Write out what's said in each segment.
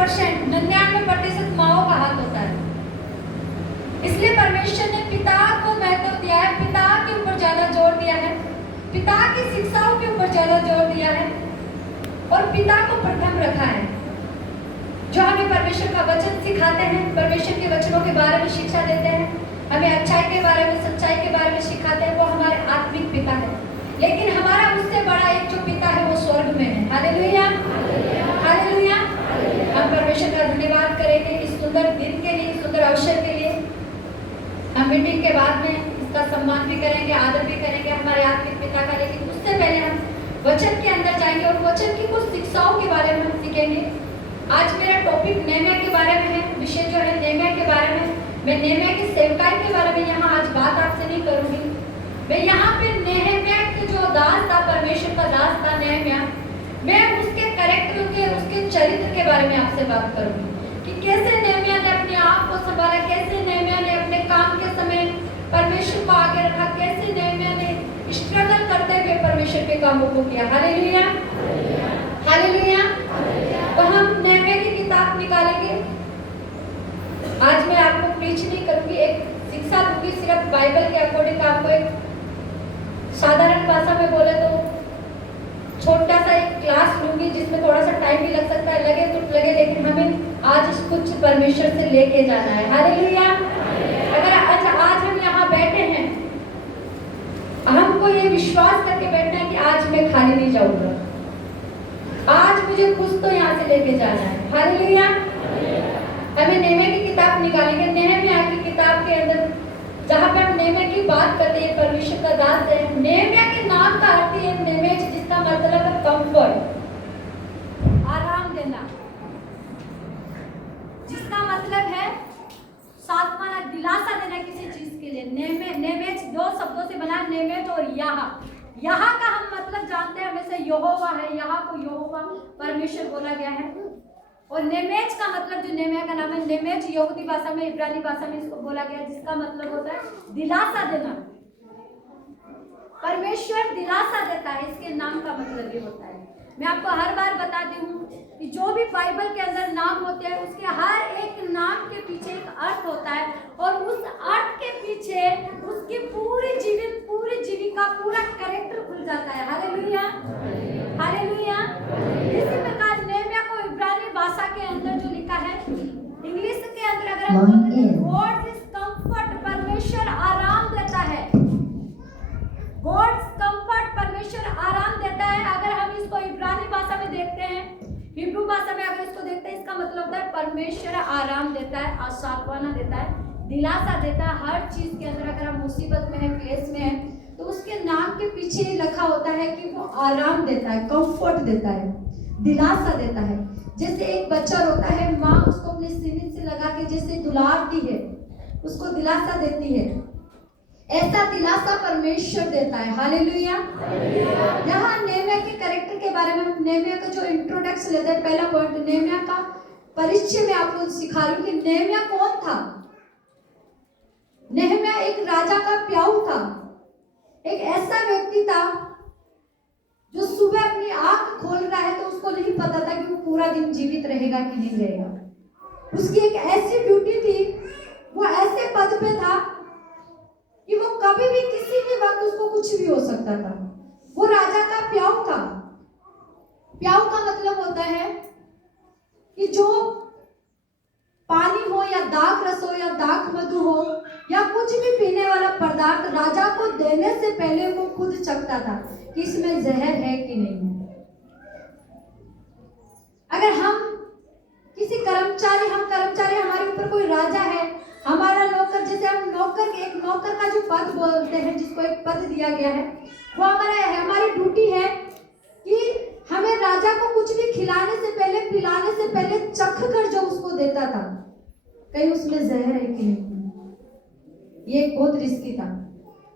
99% माओ का हाथ होता है। इसलिए परमेश्वर ने पिता को महत्व दिया है, पिता के ऊपर ज्यादा जोर दिया है, पिता की शिक्षाओं के ऊपर ज्यादा जोर दिया है और पिता को प्रथम रखा है। जो हमें परमेश्वर का वचन सिखाते हैं, परमेश्वर के वचनों के बारे में शिक्षा देते हैं, हमें अच्छाई के बारे में, सच्चाई के बारे में सिखाते हैं, वो हमारे आत्मिक पिता है। लेकिन हमारा उससे बड़ा एक जो पिता है वो स्वर्ग में है। Hallelujah, hallelujah. हम परमेश्वर का धन्यवाद करेंगे इस सुंदर दिन के लिए, सुंदर अवसर के लिए। हम मीटिंग के बाद में इसका सम्मान भी करेंगे, आदर भी करेंगे हमारे आत्मिक पिता का। लेकिन उससे पहले हम वचन के अंदर जाएंगे और वचन की कुछ शिक्षाओं के बारे में हम सीखेंगे। आज मेरा टॉपिक नेहमिया के बारे में है, विषय जो है नेहमिया के बारे में। मैं नेहमिया की सेवकाई के बारे में यहाँ आज बात आपसे नहीं करूंगी। मैं यहाँ पे नेहमिया के जो दास था, परमेश्वर का दास था नेहमिया, मैं उसके कैरेक्टर के, उसके चरित्र के बारे में आपसे बात करूंगी कि कैसे नेहमिया ने अपने आप को संभाला, कैसे नेहमिया ने अपने काम के समय परमेश्वर को आगे रखा, कैसे नेहमिया ने स्ट्रगल करते हुए परमेश्वर के कामों को किया। Hallelujah, hallelujah. तो हम नेहमिया की किताब निकालेंगे। आज मैं आपको प्रीच नहीं करूंगी, एक शिक्षा दूंगी सिर्फ बाइबल के अकॉर्डिंग। आपको एक साधारण भाषा में बोले तो छोटा सा एक क्लास लूंगी जिसमें थोड़ा सा टाइम भी लग सकता है, लगे तो लगे, लेकिन हमें आज कुछ परमेश्वर से लेके जाना है। हालेलुया। अगर आज हम यहाँ बैठे हैं, हमको ये विश्वास करके बैठना है कि आज मैं खाली नहीं जाऊंगा, आज मुझे कुछ तो यहाँ से लेके जाना है। हालेलुया। हमें नेहमिया की किताब निकालेंगे। नेहमिया की किताब के अंदर जहाँ पे हम नेहमिया की बात करते हैं, परमेश्वर का दास है। नेहमिया के नाम का अर्थ है नेमेज, जिसका मतलब है कंफर्ट, आराम देना, जिसका मतलब है सांत्वना, दिलासा देना किसी चीज के लिए। नेमेज दो शब्दों से बना, नेमेज और यहाँ का हम मतलब जानते हैं, वैसे यहोवा है, यहाँ को यहोवा परमेश्वर बोला गया है। और नेमेज का मतलब, जो नेहमिया का नाम है, नेमेज यहूदी भाषा में, इब्रानी भाषा में इसको बोला गया, जिसका मतलब होता है दिलासा देना। परमेश्वर दिलासा देता है, इसके नाम का मतलब ये होता है। मैं आपको हर बार बताती हूँ कि जो भी बाइबल के अंदर नाम होते हैं, उसके हर एक नाम के पीछे एक अर्थ होता है और उस अर्थ के पीछे उसकी पूरी जीवन, पूरी जीविका, पूरा कैरेक्टर खुल जाता है। Hallelujah, hallelujah. इसी प्रकार नेहमिया को इब्रानी भाषा के अंदर जो लिखा है, इंग्लिश के अंदर अगर हम बोलते हैं गॉड इज कंफर्ट, परमेश्वर आराम देता है। गॉड्स कंफर्ट, परमेश्वर आराम देता है। अगर हम इसको इब्रानी भाषा में देखते हैं, हिब्रू भाषा में अगर इसको देखते हैं, इसका मतलब होता है परमेश्वर आराम देता है, आशावाना देता है, दिलासा देता है। हर चीज के अंदर अगर हम मुसीबत में है, क्लेश में है, तो उसके नाम के पीछे लिखा होता है कि वो आराम देता है, कंफर्ट देता है, दिलासा देता है। जैसे एक बच्चा रोता है, माँ उसको अपने सीने से लगा के जैसे दुलारती है, उसको दिलासा देती है, ऐसा दिलासा परमेश्वर देता है। हालेलुया। यहाँ नेहमिया के कैरेक्टर के बारे में, नेहमिया का जो इंट्रोडक्शन लेते हैं, पहला पॉइंट नेहमिया का परिचय में आपको सिखा रही हूँ कि नेहमिया कौन था। नेहमिया एक राजा का प्याऊ था, एक ऐसा व्यक्ति था जो सुबह अपनी आंख खोल रहा है तो उसको नहीं पता था कि वो पूरा दिन जीवित रहेगा कि नहीं रहेगा। उसकी एक ऐसी ड्यूटी थी, वो ऐसे पद पे था कि वो कभी भी किसी भी वक्त उसको कुछ भी हो सकता था। वो राजा का प्याऊ था। प्याऊ का मतलब होता है कि जो पानी हो या दाख रस हो या दाख मधु हो या कुछ भी पीने वाला पदार्थ राजा को देने से पहले वो खुद चखता था कि इसमें जहर है कि नहीं। अगर हम किसी कर्मचारी, हमारे ऊपर कोई राजा है, हमारा नौकर, जैसे हम नौकर के, एक नौकर का जो पद बोलते हैं, जिसको एक पद दिया गया है, वो हमारी ड्यूटी है कि हमें राजा को कुछ भी खिलाने से पहले, पिलाने से पहले चख कर जो उसको देता था, कहीं उसमें जहर है कि नहीं। ये बहुत रिस्की था,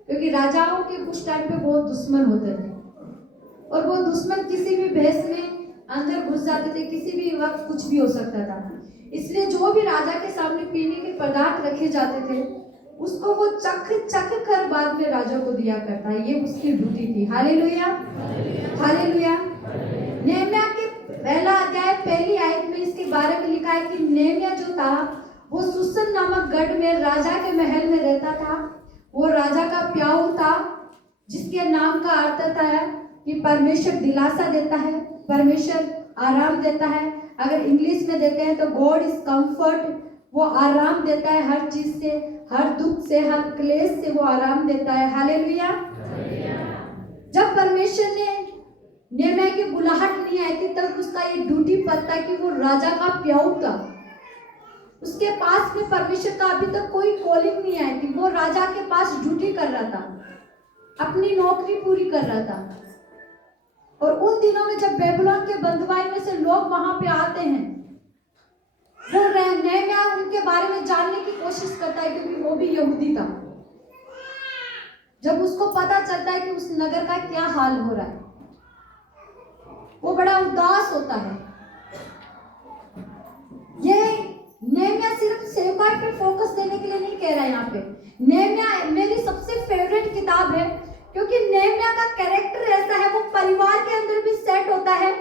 क्योंकि राजाओं के उस टाइम पे बहुत दुश्मन होते थे और वो दुश्मन किसी भी भेष में अंदर घुस जाते थे, किसी भी वक्त कुछ भी हो सकता था। इसलिए जो भी राजा के सामने पीने के पदार्थ रखे जाते थे, उसको वो चख कर बाद में राजा को दिया करता है। ये उसकी ड्यूटी थी। Hallelujah, hallelujah. नेहमिया के पहला अध्याय पहली आयत में इसके बारे में है कि नेमिया जो था वो सुसन नामक गढ़ में राजा के महल में रहता था। वो राजा का प्याऊ था, जिसके नाम का अर्थ है कि परमेश्वर दिलासा देता है, परमेश्वर आराम देता है। अगर इंग्लिश में देते हैं तो गॉड इज कंफर्ट, वो आराम देता है हर चीज से, हर दुख से, हर क्लेश से वो आराम देता है। हालेलुया। जब परमेश्वर ने नेमिया की बुलाहट नहीं आई थी तब उसका ये ड्यूटी पता कि वो राजा का प्याऊ था, उसके पास में परमेश्वर का अभी तक कोई कॉलिंग नहीं आई थी। वो राजा के पास ड्यूटी कर रहा था, अपनी नौकरी पूरी कर रहा था। और उन दिनों में जब बेबीलोन के बंधुआई में से लोग वहां पे आते हैं, वो नेमिया उनके बारे में जानने की कोशिश करता है, क्योंकि वो भी यहूदी था। जब उसको पता चलता है कि उस नगर का क्या हाल हो रहा है, वो बड़ा उदास होता है। ये नेमिया सिर्फ सेवकाई पे फोकस देने के लिए नहीं कह रहा है। यहाँ पे नेमिया मेरी सबसे फेवरेट किताब है, क्योंकि नेमिया का कैरेक्टर ऐसा है, वो परिवार के अंदर भी सेट होता है,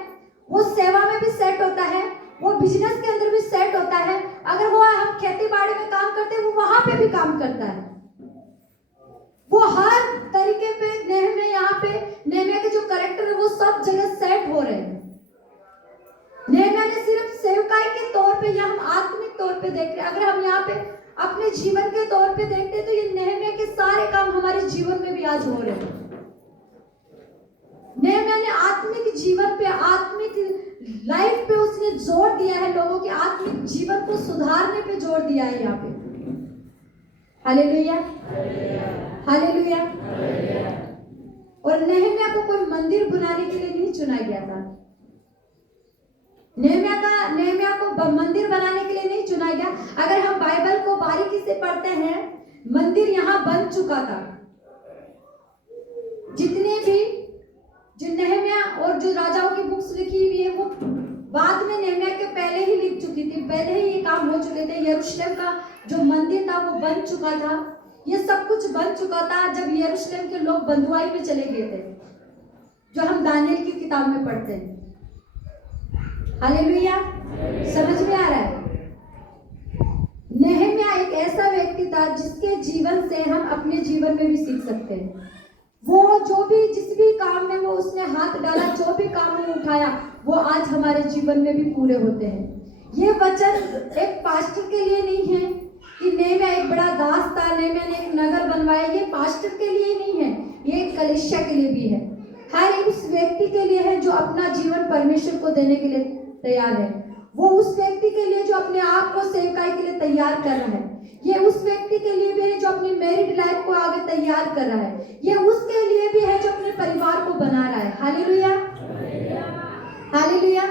वो सेवा में भी सेट होता है, वो बिजनेस के अंदर भी सेट होता है। अगर वो हम खेती बाड़ी में काम करते हैं, वो वहां पे भी काम करता है। वो हर तरीके पे नेमिया, यहाँ पे नेमिया के जो कैरेक्टर है वो सब जगह सेट हो रहे हैं। नेमिया ने सिर्फ सेवकाई के तौर पे या हम आत्मिक तौर पे देख रहे हैं, अगर हम यहाँ पे अपने जीवन के तौर पे देखते हैं तो ये नेमिया के सारे काम हमारे जीवन में भी आज हो रहे हैं। नेमिया ने आत्मिक जीवन पे, आत्मिक लाइफ पे उसने जोर दिया है, लोगों के आत्मिक जीवन को सुधारने पे जोर दिया है यहाँ पे। Hallelujah, hallelujah. और नेमिया को कोई मंदिर बनाने के लिए नहीं चुना गया था। नेमिया को मंदिर बनाने के लिए नहीं चुना गया। अगर हम बाइबल को बारीकी से पढ़ते हैं, मंदिर यहाँ बन चुका था। जितने भी जो नेमिया और जो राजाओं की बुक्स लिखी हुई है वो बाद में नेमिया के पहले ही लिख चुकी थी, पहले ही ये काम हो चुके थे। यरूशलेम का जो मंदिर था वो बन चुका था, ये सब कुछ बन चुका था जब यरूशलेम के लोग बंधुआई में चले गए थे, जो हम दानियेल की किताब में पढ़ते हैं। हालेलुया, समझ में आ रहा है? नेहम्या एक ऐसा व्यक्ति था जिसके जीवन से हम अपने जीवन में भी सीख सकते हैं। वो जो भी जिस भी काम में वो उसने हाथ डाला, जो भी काम वो उठाया, वो आज हमारे जीवन में भी पूरे होते हैं। ये वचन एक पास्टर के लिए नहीं है कि नेहम्या एक बड़ा दास था, नेहम्या ने एक नगर बनवाया, ये पास्टर के लिए नहीं है, ये एक कलीसिया के लिए भी है। हर एक उस व्यक्ति के लिए है जो अपना जीवन परमेश्वर को देने के लिए तैयार है। वो उस व्यक्ति के लिए जो अपने आप को सेवकाई के लिए तैयार कर रहा है। ये उस व्यक्ति के लिए भी है जो अपनी मैरिड लाइफ को आगे तैयार कर रहा है। ये उसके लिए भी है जो अपने परिवार को बना रहा है। Hallelujah, hallelujah.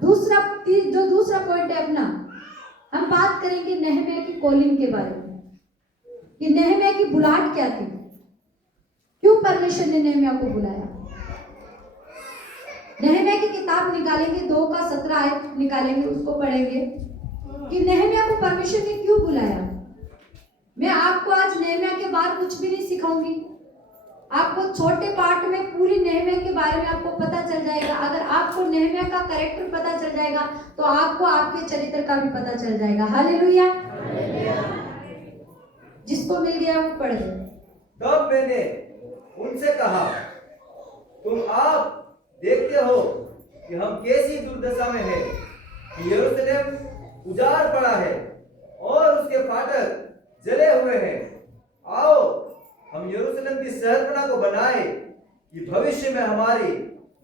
दूसरा पॉइंट है अपना, हम बात करेंगे नेहम्या की कॉलिंग के बारे में कि नेहम्या की बुलाहट क्या थी, क्यों परमेश्वर ने नेहम्या को बुलाया। नेहम्या की किताब निकालेंगे, 2:17 आयत निकालेंगे, उसको पढ़ेंगे कि नेहम्या को परमेश्वर ने क्यों बुलाया। मैं आपको आज नेहम्या के बारे कुछ भी नहीं सिखाऊंगी, आपको छोटे पार्ट में पूरी नेहम्या के बारे में आपको पता चल जाएगा। अगर आपको नेहम्या का कैरेक्टर पता चल जाएगा तो आपको आपके चरित्र का भी पता चल जाएगा। हालेलुया, जिसको मिल गया वो पढ़ दे। तब मैंने उनसे कहा, तुम आप देखते हो कि हम कैसी दुर्दशा में हैं, कि यरूशलेम उजाड़ पड़ा है और उसके फाटक जले हुए हैं। आओ हम यरूशलेम की शहरपनाह को बनाए कि भविष्य में हमारी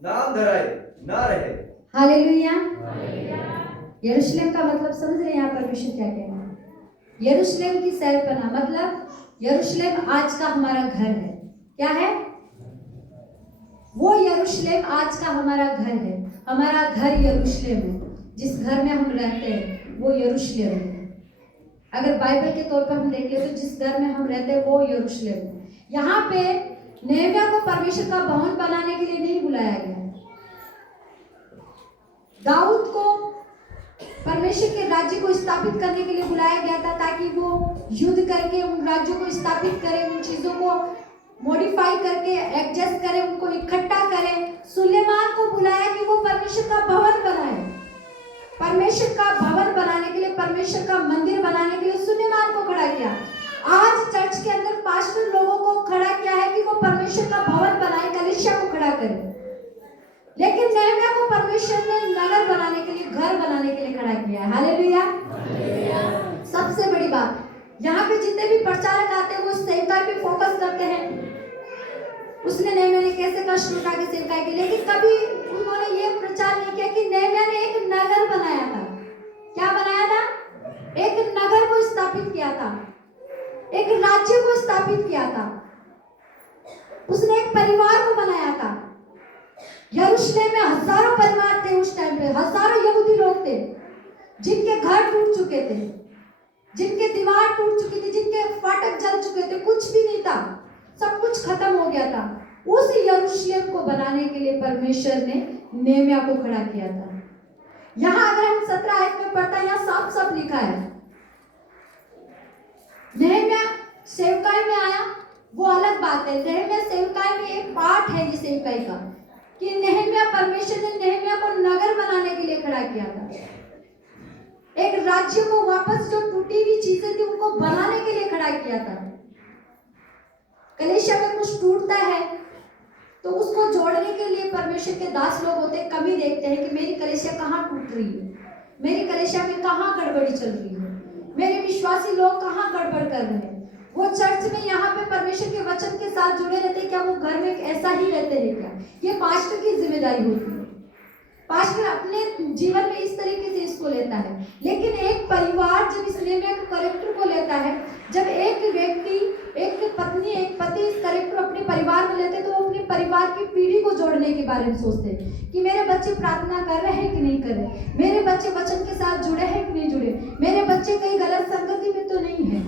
नाम धराए ना रहे। हालेलुया। यरूशलेम का मतलब समझ रहे हैं यहाँ परमेश्वर क्या कह रहा है। यरूशलेम की शहरपनाह मतलब यरूशलेम आज का हमारा घर है। क्या है वो? यरूशलेम आज का हमारा घर है। हमारा घर यरूशलेम है, जिस घर में हम रहते हैं वो यरूशलेम है। अगर बाइबल के तौर पर हम देख ले तो जिस घर में हम रहते हैं वो यरूशलेम है। यहाँ पे नेहम्या को परमेश्वर का भवन बनाने के लिए नहीं बुलाया गया। दाऊद को परमेश्वर के राज्य को स्थापित करने के लिए बुलाया गया था, ताकि वो युद्ध करके उन राज्यों को स्थापित करे, उन चीजों को मॉडिफाई करके एडजस्ट करे, उनको इकट्ठा करे। सुलेमान को बुलाया कि वो परमेश्वर का भवन बनाए। परमेश्वर का भवन बनाने के लिए, परमेश्वर का मंदिर बनाने के लिए सुलेमान को खड़ा किया। आज चर्च के अंदर पास्टर लोगों को खड़ा किया है कि वो परमेश्वर का भवन बनाए, कलीसिया को खड़ा करे। लेकिन नेहम्याह को परमेश्वर ने नगर बनाने के लिए, घर बनाने के लिए खड़ा किया है। हालेलुया। सबसे बड़ी बात, यहाँ पे जितने भी प्रचारक आते हैं वो सेवकाई पे फोकस करते हैं। उसने नेहम्याह ने कैसे कष्ट उठा के सेवकाई की, लेकिन कभी उन्होंने ये प्रचार नहीं किया कि नेहम्याह ने एक नगर बनाया था। क्या बनाया था? एक नगर को स्थापित किया था, एक राज्य को स्थापित किया था। उसने एक परिवार को बनाया था। यरूशलेम में हजारों परिवार थे उस टाइम पे, हजारों यहूदी लोग थे जिनके घर टूट चुके थे, जिनके दीवार टूट चुकी थी, जिनके फाटक जल चुके थे, कुछ भी नहीं था, सब कुछ खत्म हो गया था। उस यरूशलेम को बनाने के लिए परमेश्वर ने नेहम्याह को खड़ा किया था। यहाँ अगर हम 17 आयत में पढ़ता है, यहाँ साफ साफ लिखा है, नेहम्याह सेवकाई में आया, वो अलग बात है। नेहम्याह सेवकाई में एक पार्ट है ये सेवकाई का, कि नेहम्याह, परमेश्वर ने नेहम्याह को नगर बनाने के लिए खड़ा किया था। एक राज्य को वापस, जो टूटी हुई चीजें थी उनको बनाने के लिए खड़ा किया था। कलीसिया में कुछ टूटता है तो उसको जोड़ने के लिए परमेश्वर के दास लोग होते हैं, कमी देखते हैं कि मेरी कलीसिया कहाँ टूट रही है, मेरी कलीसिया में कहाँ गड़बड़ी चल रही है, मेरे विश्वासी लोग कहाँ गड़बड़ कर रहे हैं। वो चर्च में यहाँ पे परमेश्वर के वचन के साथ जुड़े रहते हैं क्या? वो घर में ऐसा ही रहते हैं क्या? ये पास्टर की जिम्मेदारी होती है। पास्टर अपने जीवन में इस तरीके से इसको लेता है। लेकिन एक परिवार जब इस नेहम्याह के कैरेक्टर को लेता है, जब एक व्यक्ति, एक पत्नी, एक पति इस कैरेक्टर अपने परिवार में लेते हैं, तो वो अपने परिवार की पीढ़ी को जोड़ने के बारे में सोचते हैं कि मेरे बच्चे प्रार्थना कर रहे हैं कि नहीं कर रहे, मेरे बच्चे वचन के साथ जुड़े हैं कि नहीं जुड़े, मेरे बच्चे कहीं गलत संगति में तो नहीं है।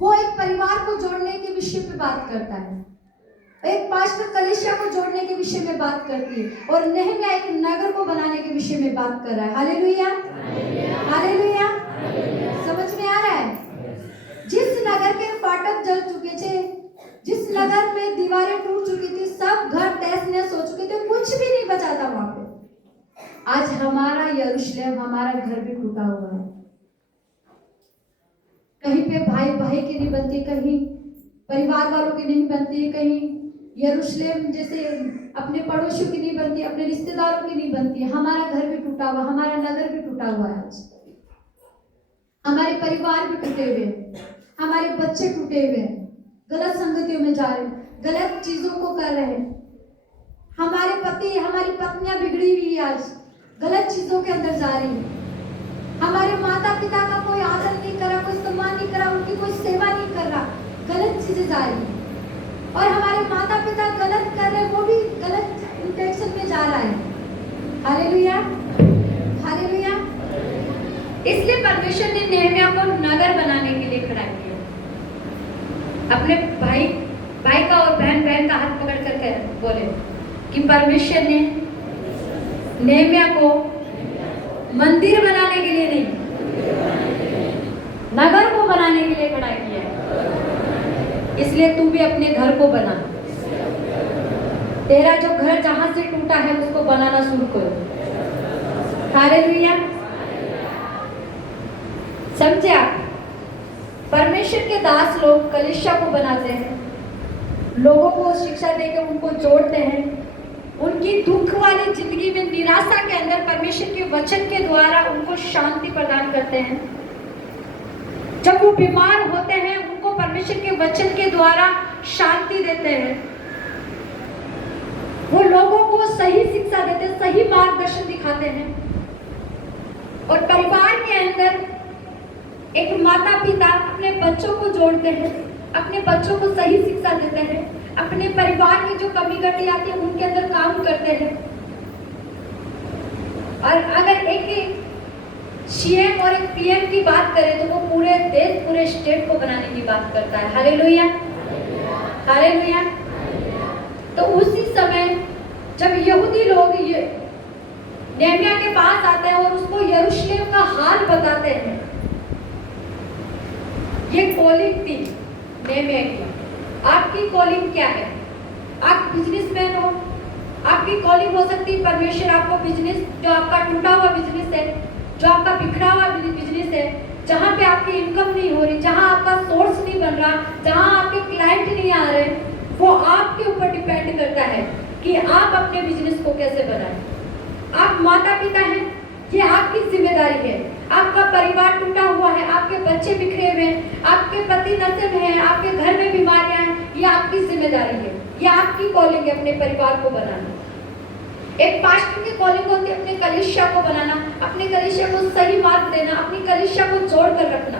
वो एक परिवार को जोड़ने के विषय पे बात करता है। एक पास्टर कलीसिया को जोड़ने के विषय में बात करती है, और नेहम्याह एक नगर को बनाने के विषय में बात कर रहा है। Hallelujah, hallelujah. समझ में आ रहा है? जिस नगर के फाटक जल चुके थे, जिस नगर में दीवारें टूट चुकी थी, सब घर तहस नहस हो चुके थे, कुछ भी नहीं बचा था वहां पे। आज हमारा यरूशलेम, हमारा घर भी टूटा हुआ है। कहीं पे भाई भाई की नहीं बनती, कहीं परिवार वालों की नहीं बनती, कहीं यरूशलेम जैसे अपने पड़ोसियों की नहीं बनती, अपने रिश्तेदारों की नहीं बनती। हमारा घर भी टूटा हुआ, हमारा नगर भी टूटा हुआ है। आज हमारे परिवार भी टूटे हुए हैं, हमारे बच्चे टूटे हुए हैं, गलत संगतियों में जा रहे हैं, गलत चीजों को कर रहे हैं। हमारे पति, हमारी पत्नियां बिगड़ी हुई है, आज गलत चीजों के अंदर जा रही है। हमारे माता पिता का कोई आदर नहीं करा, कोई सम्मान नहीं करा, उनकी कोई सेवा नहीं कर रहा, गलत चीजें जा रही है। और हमारे माता पिता गलत कर रहे, वो भी गलत इंटेंशन में जा रहा है। Hallelujah, hallelujah. इसलिए परमेश्वर ने नेहम्याह को नगर बनाने के लिए खड़ा किया। अपने भाई का और बहन का हाथ पकड़ करके बोले कि परमेश्वर ने नेहम्याह को मंदिर बनाने के लिए नहीं, नगर को बनाने के लिए खड़ा किया है। इसलिए तू भी अपने घर को बना। तेरा जो घर जहां से टूटा है उसको बनाना शुरू करो। हालेलुया। समझे आप? परमेश्वर के दास लोग कलीसिया को बनाते हैं, लोगों को शिक्षा देकर उनको जोड़ते हैं, उनकी दुख वाली जिंदगी में, निराशा के अंदर परमेश्वर के वचन के द्वारा उनको शांति प्रदान करते हैं। जब वो बीमार होते हैं उनको परमेश्वर के वचन के द्वारा शांति देते हैं। वो लोगों को सही शिक्षा देते हैं, सही मार्गदर्शन दिखाते हैं। और परिवार के अंदर एक माता पिता अपने बच्चों को जोड़ते हैं, अपने बच्चों को सही शिक्षा देते हैं, अपने परिवार में जो कमी कटी आती है उनके अंदर काम करते हैं। और अगर एक सीएम और एक पीएम की बात करें तो वो पूरे देश, पूरे स्टेट को बनाने की बात करता है। Hallelujah, hallelujah. तो उसी समय जब यहूदी लोग नेहम्याह के पास आते हैं और उसको यरूशलेम का हाल बताते हैं, ये कॉलिंग थी नेहम्याह की। आपकी कॉलिंग क्या है? आप बिजनेसमैन हो, आपकी कॉलिंग हो सकती है, परमेश्वर आपको बिजनेस, जो आपका टूटा हुआ बिजनेस है, जो आपका बिखरा हुआ बिजनेस है, जहाँ पे आपकी इनकम नहीं हो रही, जहाँ आपका सोर्स नहीं बन रहा, जहाँ आपके क्लाइंट नहीं आ रहे, वो आपके ऊपर डिपेंड करता है कि आप अपने बिजनेस को कैसे बनाएं। आप माता पिता हैं, ये आपकी जिम्मेदारी है। आपका परिवार टूटा हुआ है, आपके बच्चे बिखरे हुए हैं, आपके पति नशे में हैं, आपके घर में बीमारियां हैं, ये आपकी जिम्मेदारी है, ये आपकी कॉलिंग है अपने परिवार को बनाना। एक पास्टर की कॉलिंग होती है अपने कलीसिया को बनाना, अपने कलीसिया को सही मार्ग देना, अपनी कलीसिया को जोड़ कर रखना।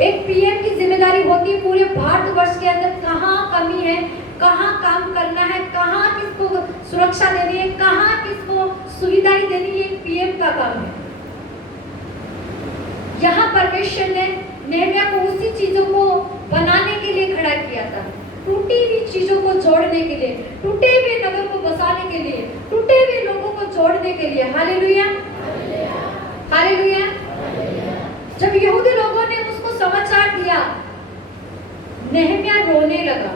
एक पीएम की जिम्मेदारी होती है पूरे भारतवर्ष के अंदर कहाँ कमी है, कहाँ काम करना है, कहाँ किसको सुरक्षा देनी है, कहाँ किसको सुविधाएं देनी है, एक पीएम का काम है। यहाँ परमेश्वर ने नेहमिया को उसी चीजों को बनाने के लिए खड़ा किया था, टूटी हुई चीजों को जोड़ने के लिए, टूटे हुए नगर को बसाने के लिए, टूटे हुए लोगों को जोड़ने के लिए। Hallelujah, hallelujah. जब यहूदी लोगों ने उसको समाचार दिया, नेहमिया रोने लगा।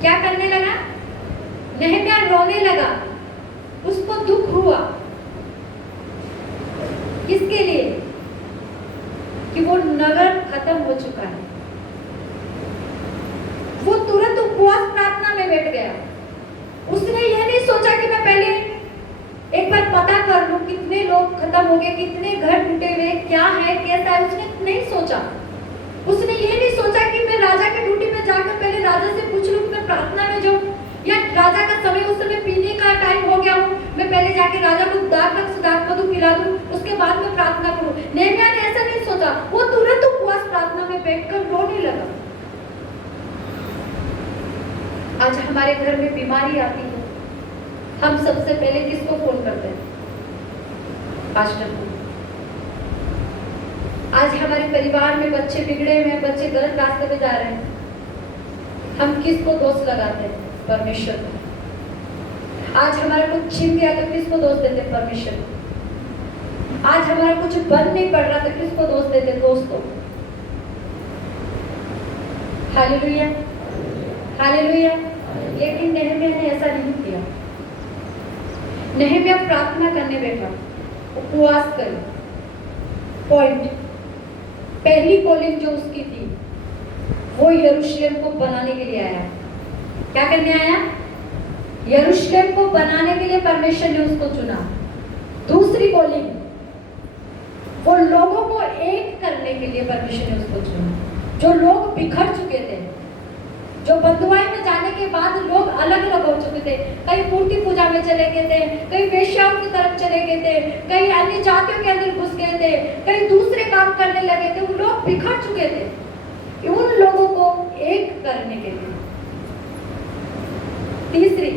क्या करने लगा? नेहमिया रोने लगा, उसको दुख हुआ। किसके लिए? कि वो नगर खत्म हो चुका है। वो तुरंत उपवास प्रार्थना में बैठ गया। उसने यह नहीं सोचा कि मैं पहले एक बार पता कर लूं कितने लोग खत्म हो गए, कितने घर टूटे हुए, क्या है कैसा है, उसने नहीं सोचा। उसने ये नहीं सोचा कि मैं राजा की ड्यूटी में जाकर पहले राजा से पूछ लूं कि मैं प्रार्थना में जाऊं, या राजा का समय उस समय पीने का टाइम हो गया हूं, मैं पहले जाके राजा को दाख मधु पिला दूं, उसके बाद में प्रार्थना करूं। नेहमिया ने ऐसा नहीं सोचा, वो तुरंत उपवास प्रार्थना में बैठकर रोने लगा। आज हमारे घर में बीमारी आती है, हम सबसे पहले किसको फोन करते हैं? पास्टर को। आज हमारे परिवार में बच्चे बिगड़े हुए हैं, बच्चे गलत रास्ते पे जा रहे हैं, हम किसको दोष लगाते हैं? परमेश्वर को। आज हमारा कुछ छिन गया तो किसको दोष देते हैं? परमेश्वर को। आज हमारा कुछ बन नहीं पड़ रहा तो किसको दोष देते? दोस्तों। Hallelujah, hallelujah. लेकिन नेहमिया ने ऐसा नहीं किया। नेहमिया प्रार्थना करने बैठा, उपवास करे। पॉइंट, पहली कॉलिंग जो उसकी थी वो यरूशलेम को बनाने के लिए आया। क्या करने आया? यरूशलेम को बनाने के लिए परमेश्वर ने उसको चुना। दूसरी कॉलिंग, वो लोगों को एक करने के लिए परमेश्वर ने उसको चुना। जो लोग बिखर चुके थे, जो बंधुआई में जाने के बाद लोग अलग अलग हो चुके थे, कई मूर्ति पूजा में चले गए थे, कई वेश्याओं की तरफ चले गए थे, कई अन्य जातियों के अंदर घुस गए थे, कई दूसरे काम करने लगे थे, वो लोग बिखर चुके थे। उन लोगों को एक करने के लिए। तीसरी,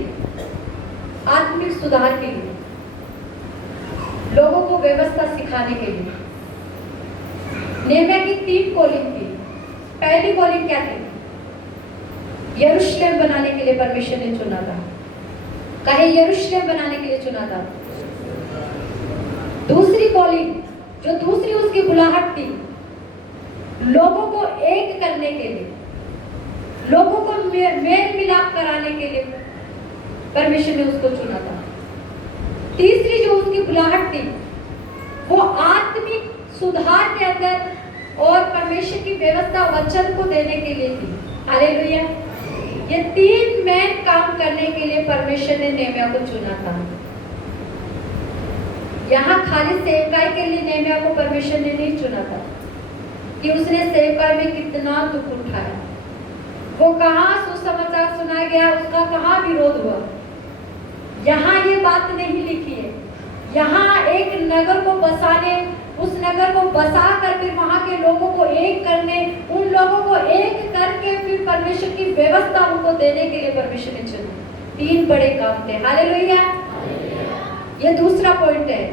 आत्मिक सुधार के लिए, लोगों को व्यवस्था सिखाने के लिए। नेहमिया की 3 कॉलिंग थी। पहली कॉलिंग क्या थी? यरूशलेम बनाने के लिए परमेश्वर ने चुना था। कहे यरूशलेम बनाने के लिए चुना था। दूसरी कॉलिंग, जो दूसरी उसकी बुलाहट थी, लोगों को एक करने के लिए, लोगों को मेल मिलाप कराने के लिए परमेश्वर ने उसको चुना था। तीसरी जो उसकी बुलाहट थी वो आत्मिक सुधार के अंदर और परमेश्वर की व्यवस्था वचन को देने के लिए थी। हालेलुया। ये 3 मेन काम करने के लिए परमेश्वर ने नेहमिया को चुना था। यहाँ खाली सेवकाई के लिए नेहमिया को परमेश्वर ने नहीं चुना था कि उसने सेवकाई में कितना दुख उठाया, वो कहाँ सुसमाचार सुनाया गया, उसका कहाँ विरोध हुआ। यहाँ ये बात नहीं लिखी है। यहाँ एक नगर को बसाने, उस नगर को बसा कर फिर वहां के लोगों को एक करने, उन लोगों को एक करके फिर परमेश्वर की व्यवस्था उनको देने के लिए परमेश्वर ने चुना। 3 बड़े काम थे। हालेलुया। ये दूसरा पॉइंट है,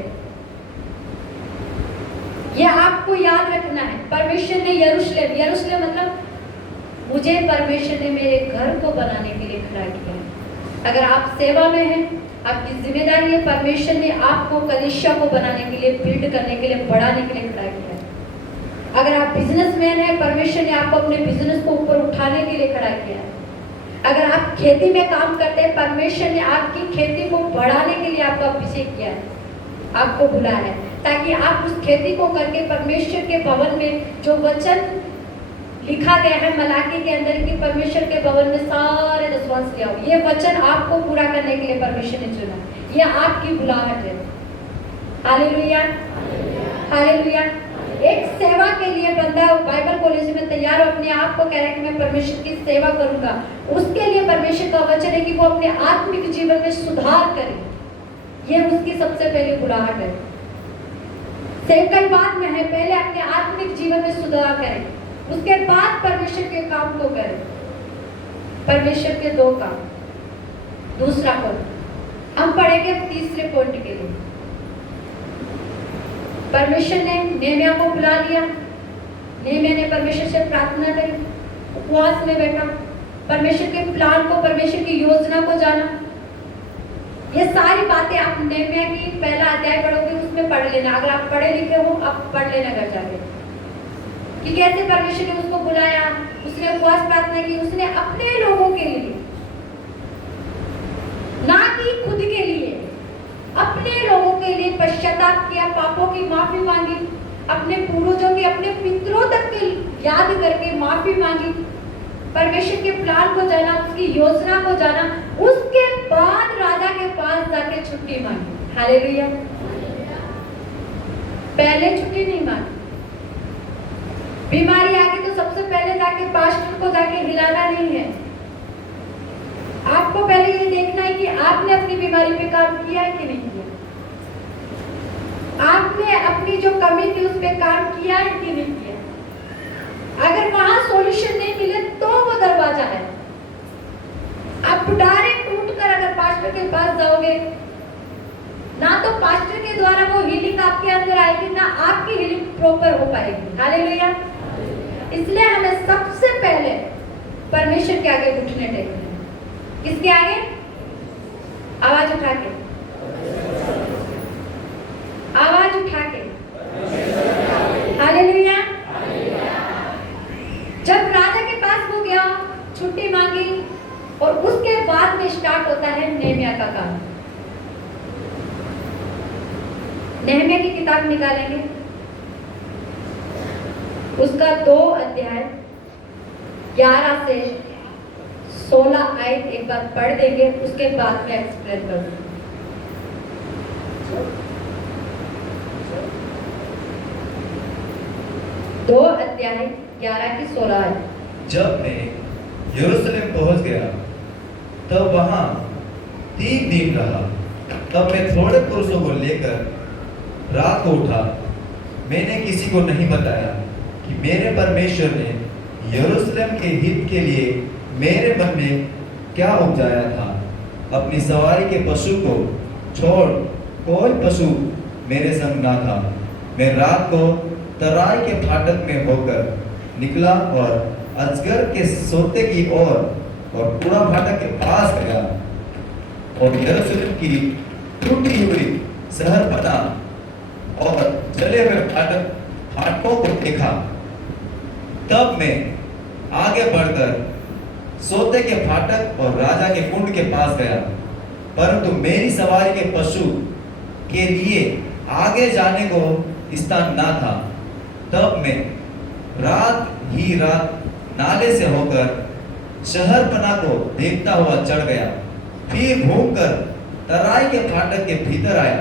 ये आपको याद रखना है। परमेश्वर ने यरूशलेम, यरूशलेम मतलब मुझे परमेश्वर ने मेरे घर को बनाने के लिए खड़ा किया। अगर आप सेवा में हैं, आपकी जिम्मेदारी है, परमेश्वर ने आपको कलीसिया को बनाने के लिए, बिल्ड करने के लिए, बढ़ाने के लिए खड़ा किया है। अगर आप बिजनेसमैन हैं, परमेश्वर ने आपको अपने बिजनेस को ऊपर उठाने के लिए खड़ा किया है। अगर आप खेती में काम करते हैं, परमेश्वर ने आपकी खेती को बढ़ाने के लिए आपका अभिषेक किया है, आपको बुलाया है, ताकि आप उस खेती को करके परमेश्वर के भवन में जो वचन लिखा गया है मलाकी के अंदर कि परमेश्वर के भवन में सारे दसवांश ले आओ, ये वचन आपको पूरा करने के लिए परमेश्वर ने चुना। ये आपकी बुलाहट है। Hallelujah, hallelujah. एक सेवा के लिए बंदा बाइबल कॉलेज में तैयार हो, अपने आप को कह रहा है कि मैं परमेश्वर की सेवा करूंगा, उसके लिए परमेश्वर का वचन है कि वो अपने आत्मिक जीवन में सुधार करे। ये उसकी सबसे पहली बुलाहट है। सेवकाई बाद में है, पहले अपने आत्मिक जीवन में सुधार करें, उसके बाद परमेश्वर के काम को करें। परमेश्वर के दो काम। दूसरा पॉइंट हम पढ़ेंगे तीसरे पॉइंट के लिए। परमेश्वर ने नेहमिया को बुला लिया, नेहमिया ने परमेश्वर से प्रार्थना करी, उपवास में बैठा, परमेश्वर के प्लान को, परमेश्वर की योजना को जाना। ये सारी बातें आप नेहमिया की पहला अध्याय पढ़ोगे, उसमें पढ़ लेना। अगर आप पढ़े लिखे हो आप पढ़ लेना घर जाके कि कैसे परमेश्वर ने उसको बुलाया, उसने उपवास प्रार्थना की, उसने अपने लोगों के लिए, ना कि खुद के लिए, अपने लोगों के लिए पश्चाताप किया, पापों की माफी मांगी, अपने पूर्वजों की, अपने पितरों तक की याद करके माफी मांगी, परमेश्वर के प्लान को जाना, उसकी योजना को जाना, उसके बाद राजा के पास जाके छुट्टी मांगी। हालेलुया। पहले छुट्टी नहीं मांगी। बीमारी आ गई तो सबसे पहले जाके पास्टर को जाके हिलाना नहीं है। आपको पहले ये देखना है कि आपने अपनी बीमारी पे काम किया है कि नहीं किया, आपने अपनी जो कमी थी उस पे काम किया है कि नहीं किया। अगर वहां सॉल्यूशन नहीं मिले तो वो दरवाजा है। आप डायरेक्ट उठकर अगर पास्टर के पास जाओगे, ना तो पास्टर के द्वारा वो हीलिंग आपके अंदर आएगी, ना आपकी हीलिंग प्रॉपर हो पाएगी। हालेलुया। इसलिए हमें सबसे पहले परमेश्वर के आगे घुटने टेकने। किसके आगे? आवाज उठा के, आवाज उठा के। हालेलुया। जब राजा के पास वो गया, छुट्टी मांगी, और उसके बाद में स्टार्ट होता है नेहमिया का काम। नेहमिया की किताब निकालेंगे, उसका 2 अध्याय 11 से 16 आयत एक बार पढ़ देंगे, उसके बाद में एक्सप्लेन करूंगा। 2 अध्याय 11 की 16 आयत। जब मैं यरूशलेम पहुंच गया तब वहां 3 दिन रहा। तब मैं थोड़े पुरुषों को लेकर रात को उठा। मैंने किसी को नहीं बताया कि मेरे परमेश्वर ने यरूशलेम के हित के लिए मेरे मन में क्या उपजाया था। अपनी सवारी के पशु को छोड़ कोई पशु मेरे संग ना था। मैं रात को तराई के फाटक में होकर निकला और अजगर के सोते की ओर और पूरा फाटक के पास गया और यरूशलेम की टूटी हुई शहर बना और जले हुए फाटकों को देखा। तब मैं आगे बढ़कर सोते के फाटक और राजा के कुंड के पास गया, परंतु मेरी सवारी के पशु के लिए आगे जाने को स्थान ना था। तब मैं रात ही रात नाले से होकर शहरपना को देखता हुआ चढ़ गया, फिर घूमकर तराई के फाटक के भीतर आया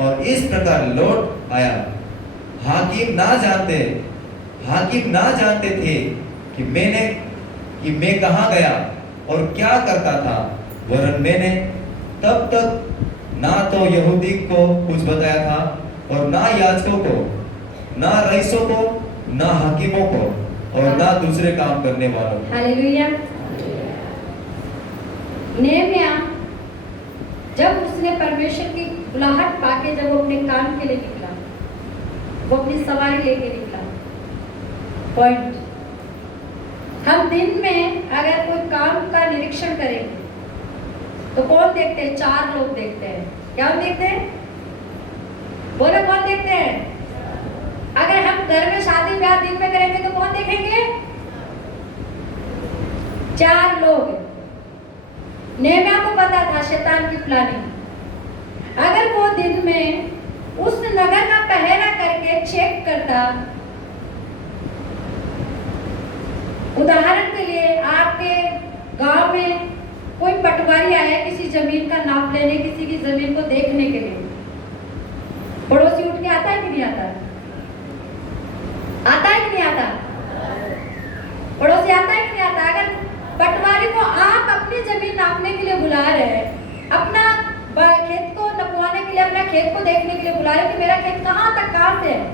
और इस प्रकार लौट आया। हाकिम ना जानते थे कि मैं कहाँ गया और क्या करता था, वरन मैंने तब तक ना तो यहूदी को कुछ बताया था और ना याजकों को, ना रईसों को, ना हाकिमों को और ना दूसरे काम करने वालों को। हालेलुया। नेहमिया जब उसने परमेश्वर की बुलाहट पाके जब वो अपने काम के लिए निकला, वो अपनी सवारी लेके निकला। पॉइंट, हम दिन में अगर कोई काम का निरीक्षण करेंगे तो कौन देखते हैं? 4 लोग देखते हैं। क्या हम देखते हैं? बोलो, कौन देखते हैं? अगर हम घर में शादी ब्याह दिन में करेंगे तो कौन देखेंगे? 4 लोग। नेहम्याह को पता था शैतान की प्लानिंग। अगर वो दिन में उस नगर का पहरा करके चेक करता, उदाहरण के लिए आपके गांव में कोई पटवारी आया किसी जमीन का नाप लेने, किसी की जमीन को देखने के लिए, पड़ोसी उठ के आता है कि नहीं आता? आता है कि नहीं आता? पड़ोसी आता है कि नहीं आता? अगर पटवारी को आप अपनी जमीन नापने के लिए बुला रहे हैं, अपना खेत को नपवाने के लिए, अपना खेत को देखने के लिए बुला रहे हैं कि मेरा खेत कहाँ तक कहाँ से है,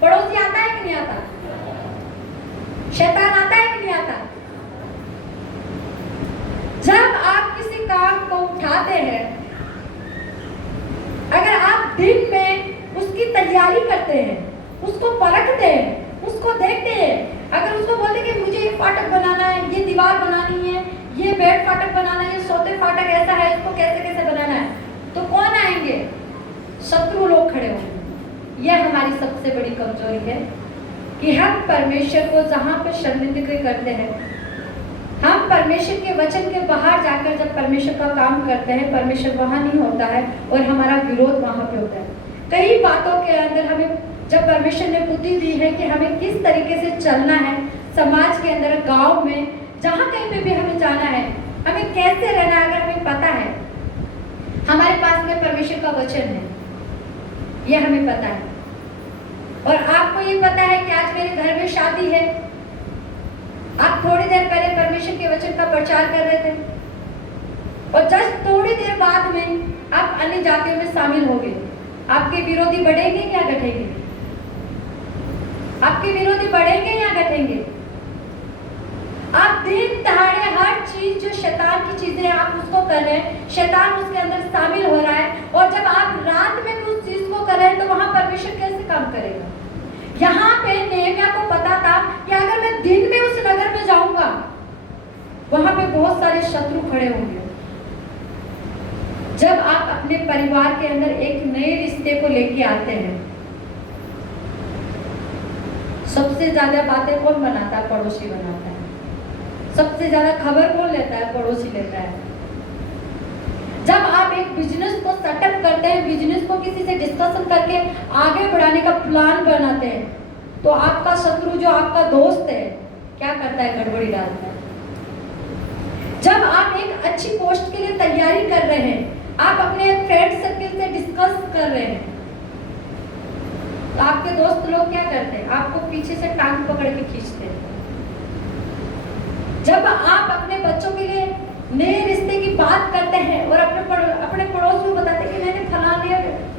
पड़ोसी आता है कि नहीं आता? शैतान आता है कि नहीं आता? जब आप किसी काम को उठाते हैं, अगर आप दिन में उसकी तैयारी करते हैं, उसको परखते हैं, उसको देखते हैं, अगर उसको बोलते कि मुझे ये फाटक बनाना है, ये दीवार बनानी है, ये बेड फाटक बनाना है, ये सोते फाटक ऐसा है, इसको कैसे कैसे बनाना है, तो कौन आएंगे? शत्रु लोग खड़े होंगे। यह हमारी सबसे बड़ी कमजोरी है कि हम परमेश्वर को जहाँ पर शर्मिंदगी करते हैं, हम परमेश्वर के वचन के बाहर जाकर जब परमेश्वर का काम करते हैं, परमेश्वर वहाँ नहीं होता है और हमारा विरोध वहाँ पे होता है। कई बातों के अंदर हमें जब परमेश्वर ने बुद्धि दी है कि हमें किस तरीके से चलना है, समाज के अंदर, गांव में, जहाँ कहीं पे भी हमें जाना है, हमें कैसे रहना है, अगर हमें पता है, हमारे पास में परमेश्वर का वचन है, यह हमें पता है। और आपको ये पता है कि आज मेरे घर में शादी है, आप थोड़ी देर पहले परमेश्वर के वचन का प्रचार कर रहे थे और जस्ट थोड़ी देर बाद में आप अन्य जातियों में शामिल हो गए। आपके विरोधी बढ़ेंगे या घटेंगे? आपके विरोधी बढ़ेंगे या घटेंगे? आप दिन दहाड़े हर चीज जो शैतान की चीजें आप उसको कर रहे हैं, शैतान उसके अंदर शामिल हो रहा है, और जब आप रात में भी उस चीज को कर रहे हैं तो वहां परमेश्वर कैसे काम करेगा? यहाँ पे नेहम्याह को पता था कि अगर मैं दिन में उस नगर में जाऊंगा, वहां पे बहुत सारे शत्रु खड़े होंगे। जब आप अपने परिवार के अंदर एक नए रिश्ते को लेके आते हैं, सबसे ज्यादा बातें कौन बनाता है? पड़ोसी बनाता है। सबसे ज्यादा खबर कौन लेता है? पड़ोसी लेता है। जब आप एक बिजनेस को सेटअप करते हैं, बिजनेस को किसी से डिस्कशन करके आगे बढ़ाने का प्लान बनाते हैं, तो आपका शत्रु जो आपका दोस्त है क्या करता है? गड़बड़ी डालता है। जब आप एक अच्छी पोस्ट के लिए तैयारी कर रहे हैं, आप अपने फ्रेंड सर्कल से डिस्कस कर रहे हैं, तो आपके दोस्त लोग क्या करते हैं? आपको पीछे से टांग पकड़ के खींचते हैं। जब आप अपने बच्चों के लिए नए रिश्ते की बात करते हैं और अपने पड़ोस को बताते हैं कि मैंने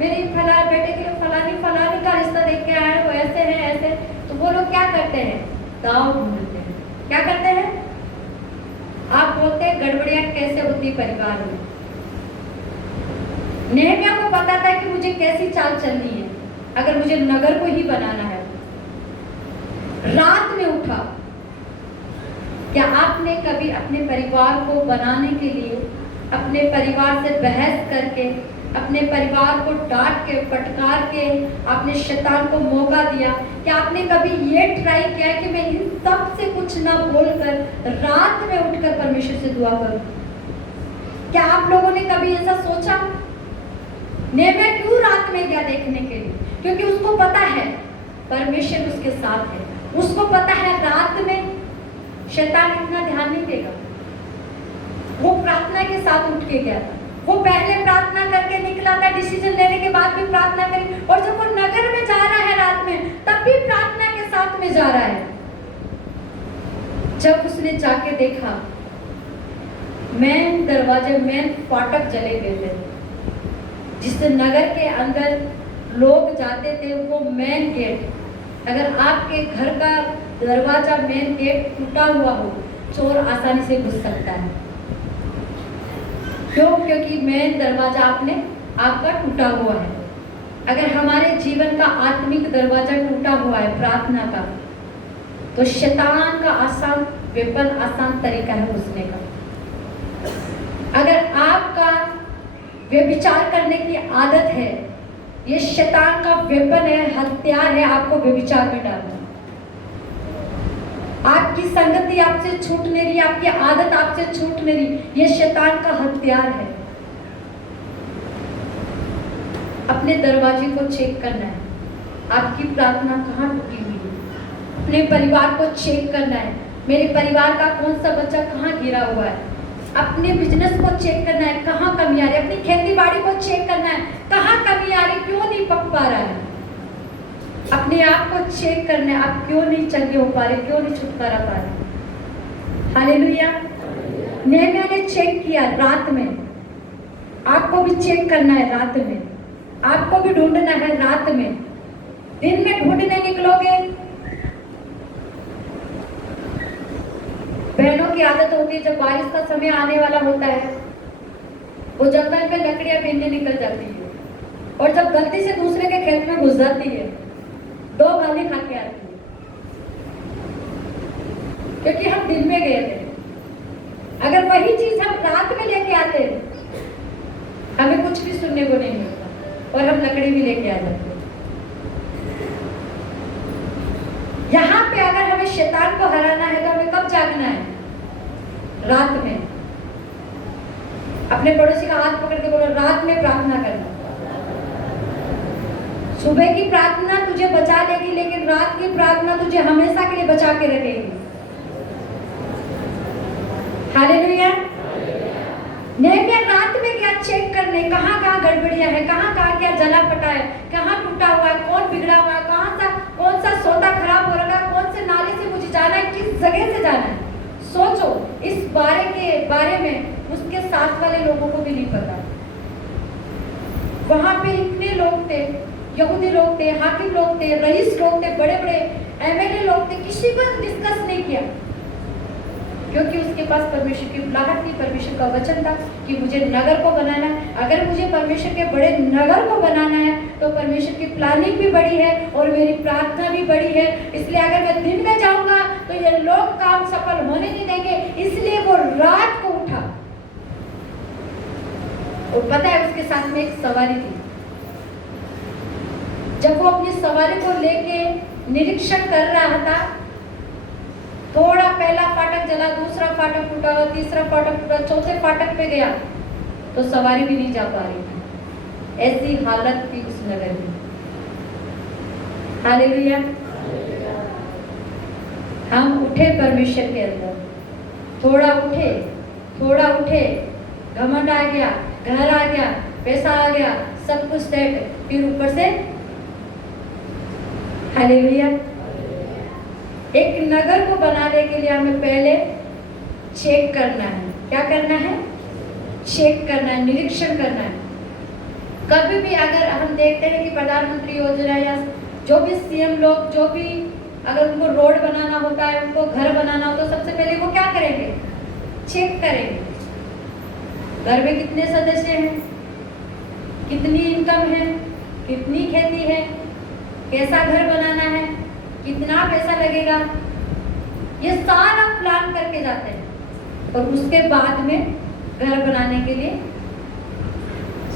मेरी फला बेटे के लिए फलानी का रिश्ता देख के आया है, वो ऐसे है ऐसे, तो वो लोग क्या करते हैं? दाव ढूंढते हैं। क्या करते हैं? आप बोलते हैं गड़बड़ियां कैसे होती परिवार में। नेहम्याह को पता था कि मुझे कैसी चाल चलनी है अगर मुझे नगर को ही बनाना है। रात में उठा। क्या आपने कभी अपने परिवार को बनाने के लिए अपने परिवार से बहस करके, अपने परिवार को डांट के, फटकार के, आपने शैतान को मौका दिया? क्या आपने कभी ये ट्राई किया कि मैं इन सब से कुछ ना बोलकर रात में उठकर परमेश्वर से दुआ करूं? क्या आप लोगों ने कभी ऐसा सोचा? नेहम्याह क्यों रात में गया देखने के लिए? क्योंकि उसको पता है परमेश्वर उसके साथ है। उसको पता है रात में शैतान इतना ध्यान नहीं देगा। वो प्रार्थना के साथ उठ के गया था। वो पहले प्रार्थना करके निकला था, डिसीजन लेने के बाद भी प्रार्थना करी, और जब वो नगर में जा रहा है रात में, तब भी प्रार्थना के साथ में जा रहा है। जब उसने जाके देखा, मेन दरवाजे, मेन फाटक जले हुए थे, जिस नगर के अंदर लोग जाते थे, वो मेन गेट, अगर आपके घर का दरवाजा, मेन गेट टूटा हुआ हो, चोर आसानी से घुस सकता है। क्यों? क्योंकि मेन दरवाजा आपका टूटा हुआ है। अगर हमारे जीवन का आत्मिक दरवाजा टूटा हुआ है प्रार्थना का, तो शैतान का आसान वेपन, आसान तरीका है घुसने का। अगर आपका व्यभिचार करने की आदत है, ये शैतान का वेपन है, हथियार है आपको व्यभिचार में डालना। आपकी संगति आपसे छूट नहीं रही, आपकी आदत आपसे छूट नहीं रही, ये शैतान का हथियार है। अपने दरवाजे को चेक करना है, आपकी प्रार्थना कहाँ रुकी हुई है। अपने परिवार को चेक करना है, मेरे परिवार का कौन सा बच्चा कहाँ गिरा हुआ है। अपने बिजनेस को चेक करना है, कहाँ कमी आ रही है। अपनी खेती बाड़ी को चेक करना है, कहाँ कमी आ रही, क्यों नहीं पक पा रहा है। अपने आप को चेक करना है, आप क्यों नहीं चंगे हो पा रहे, क्यों नहीं छुटकारा पा रहे। हालेलुया। नेहमिया ने चेक किया रात में, आपको भी चेक करना है रात में, आपको भी ढूंढना है रात में। दिन में ढूंढने निकलोगे, बहनों की आदत होती है जब बारिश का समय आने वाला होता है वो जंगल में लकड़ियां बीनने निकल जाती है, और जब गलती से दूसरे के खेत में घुस जाती है 2 गाली खा के आती है, क्योंकि हम दिन में गए थे। अगर वही चीज हम रात में लेके आते हमें कुछ भी सुनने को नहीं मिलता, और हम लकड़ी भी लेके आ जाते। यहाँ पे अगर हमें शैतान को हराना है तो हमें कब जागना है? रात में। अपने पड़ोसी का हाथ पकड़ के बोलो, रात में प्रार्थना करना। सुबह की प्रार्थना तुझे बचा लेगी, लेकिन रात की प्रार्थना तुझे हमेशा के लिए बचा के रखेगी। हालेलुया। नेहमिया रात में क्या चेक करने, कहाँ कहाँ गड़बड़ियां है, कहाँ कहाँ क्या जला पटा है, कहाँ टूटा हुआ है, कौन बिगड़ा हुआ है, कौन सा सौदा खराब हो रहा है, कौन से नाले से मुझे जाना है, किस जगह से जाना है। सोचो, इस बारे में उसके साथ वाले लोगों को भी नहीं पता। वहां पे इतने लोग थे, यहूदी लोग थे, हाकिम लोग थे, रईस लोग थे, बड़े बड़े एमएलए लोग थे, किसी को डिस्कस नहीं किया, क्योंकि उसके पास परमेश्वर की बुलाहट थी, परमेश्वर का वचन था कि मुझे नगर को बनाना है। अगर मुझे परमेश्वर के बड़े नगर को बनाना है तो परमेश्वर की प्लानिंग भी बड़ी है और मेरी प्रार्थना भी बड़ी है। इसलिए अगर मैं दिन में जाऊंगा तो ये लोग काम सफल होने नहीं देंगे, इसलिए वो रात को उठा। और पता है उसके साथ में एक सवारी थी। जब वो अपनी सवारी को लेके निरीक्षण कर रहा था, थोड़ा पहला फाटक जला, दूसरा फाटक टूटा, तीसरा फाटक टूटा, चौथे फाटक पे गया तो सवारी भी नहीं जा पा रही थी। ऐसी हालत थी उस नगर में। हालेलुया। हम उठे परमेश्वर के अंदर, थोड़ा उठे, घमंड आ गया, घर आ गया, पैसा आ गया, सब कुछ सेट, फिर ऊपर से हालेलुया। एक नगर को बनाने के लिए हमें पहले चेक करना है। क्या करना है? चेक करना है, निरीक्षण करना है। कभी भी अगर हम देखते हैं कि प्रधानमंत्री योजना या जो भी सीएम लोग, जो भी अगर उनको रोड बनाना होता है, उनको घर बनाना होता है, तो सबसे पहले वो क्या करेंगे? चेक करेंगे घर में कितने सदस्य हैं, कितनी इनकम है, कितनी खेती है, कैसा घर बनाना है, कितना पैसा लगेगा, ये सारा प्लान करके जाते हैं और उसके बाद में घर बनाने के लिए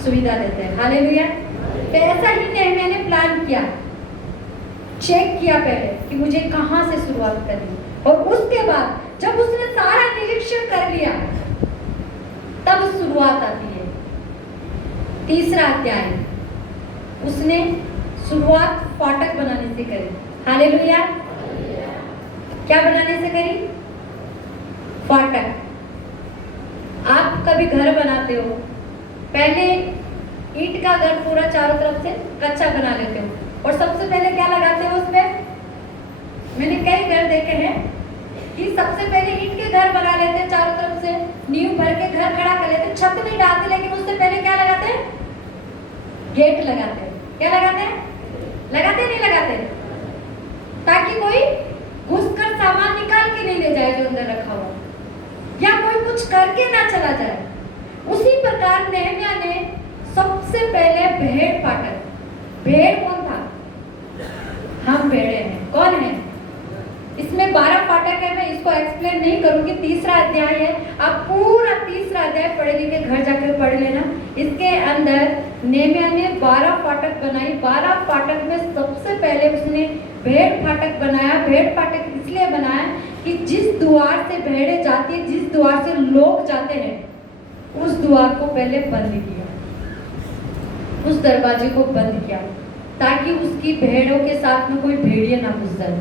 सुविधा देते हैं। हालेलुया। तो ऐसा ही नेहमिया ने प्लान किया, चेक किया पहले कि मुझे कहां से शुरुआत करनी, और उसके बाद जब उसने सारा निरीक्षण कर लिया तब शुरुआत आती है। तीसरा अध्याय, उसने शुरुआत फाटक बनाने से करी। हालेलुया। क्या बनाने से करी? फाटक। आप कभी घर बनाते हो, पहले ईंट का घर पूरा चारों तरफ से कच्चा बना लेते हो, और सबसे पहले क्या लगाते हो उसमें? मैंने कई घर देखे हैं कि सबसे पहले ईंट के घर बना लेते हैं, चारों तरफ से नींव भर के घर खड़ा कर लेते हैं, छत नहीं डालते, लेकिन उससे पहले क्या लगाते हैं? गेट लगाते हैं। क्या लगाते हैं? लगाते नहीं लगाते, ताकि कोई घुसकर सामान निकाल के नहीं ले जाए जो अंदर रखा हुआ, या कोई कुछ करके ना चला जाए। उसी प्रकार नेहमिया ने सबसे पहले भेड़ फाटक, भेड़ कौन था? हम भेड़े हैं। कौन है? इसमें 12 फाटक है, मैं इसको एक्सप्लेन नहीं करूंगी, तीसरा अध्याय है, आप पूरा तीसरा अध्याय पढ़े लिखे घर जाकर पढ़ लेना। इसके अंदर नेहमिया ने 12 फाटक बनाई। 12 फाटक में सबसे पहले उसने भेड़ फाटक बनाया। भेड़ फाटक इसलिए बनाया द्वार से भेड़ें जाती है, जिस द्वार से लोग जाते हैं, उस द्वार को पहले बंद किया, उस दरवाजे को बंद किया, ताकि उसकी भेड़ों के साथ में कोई भेड़िया ना घुस जाए,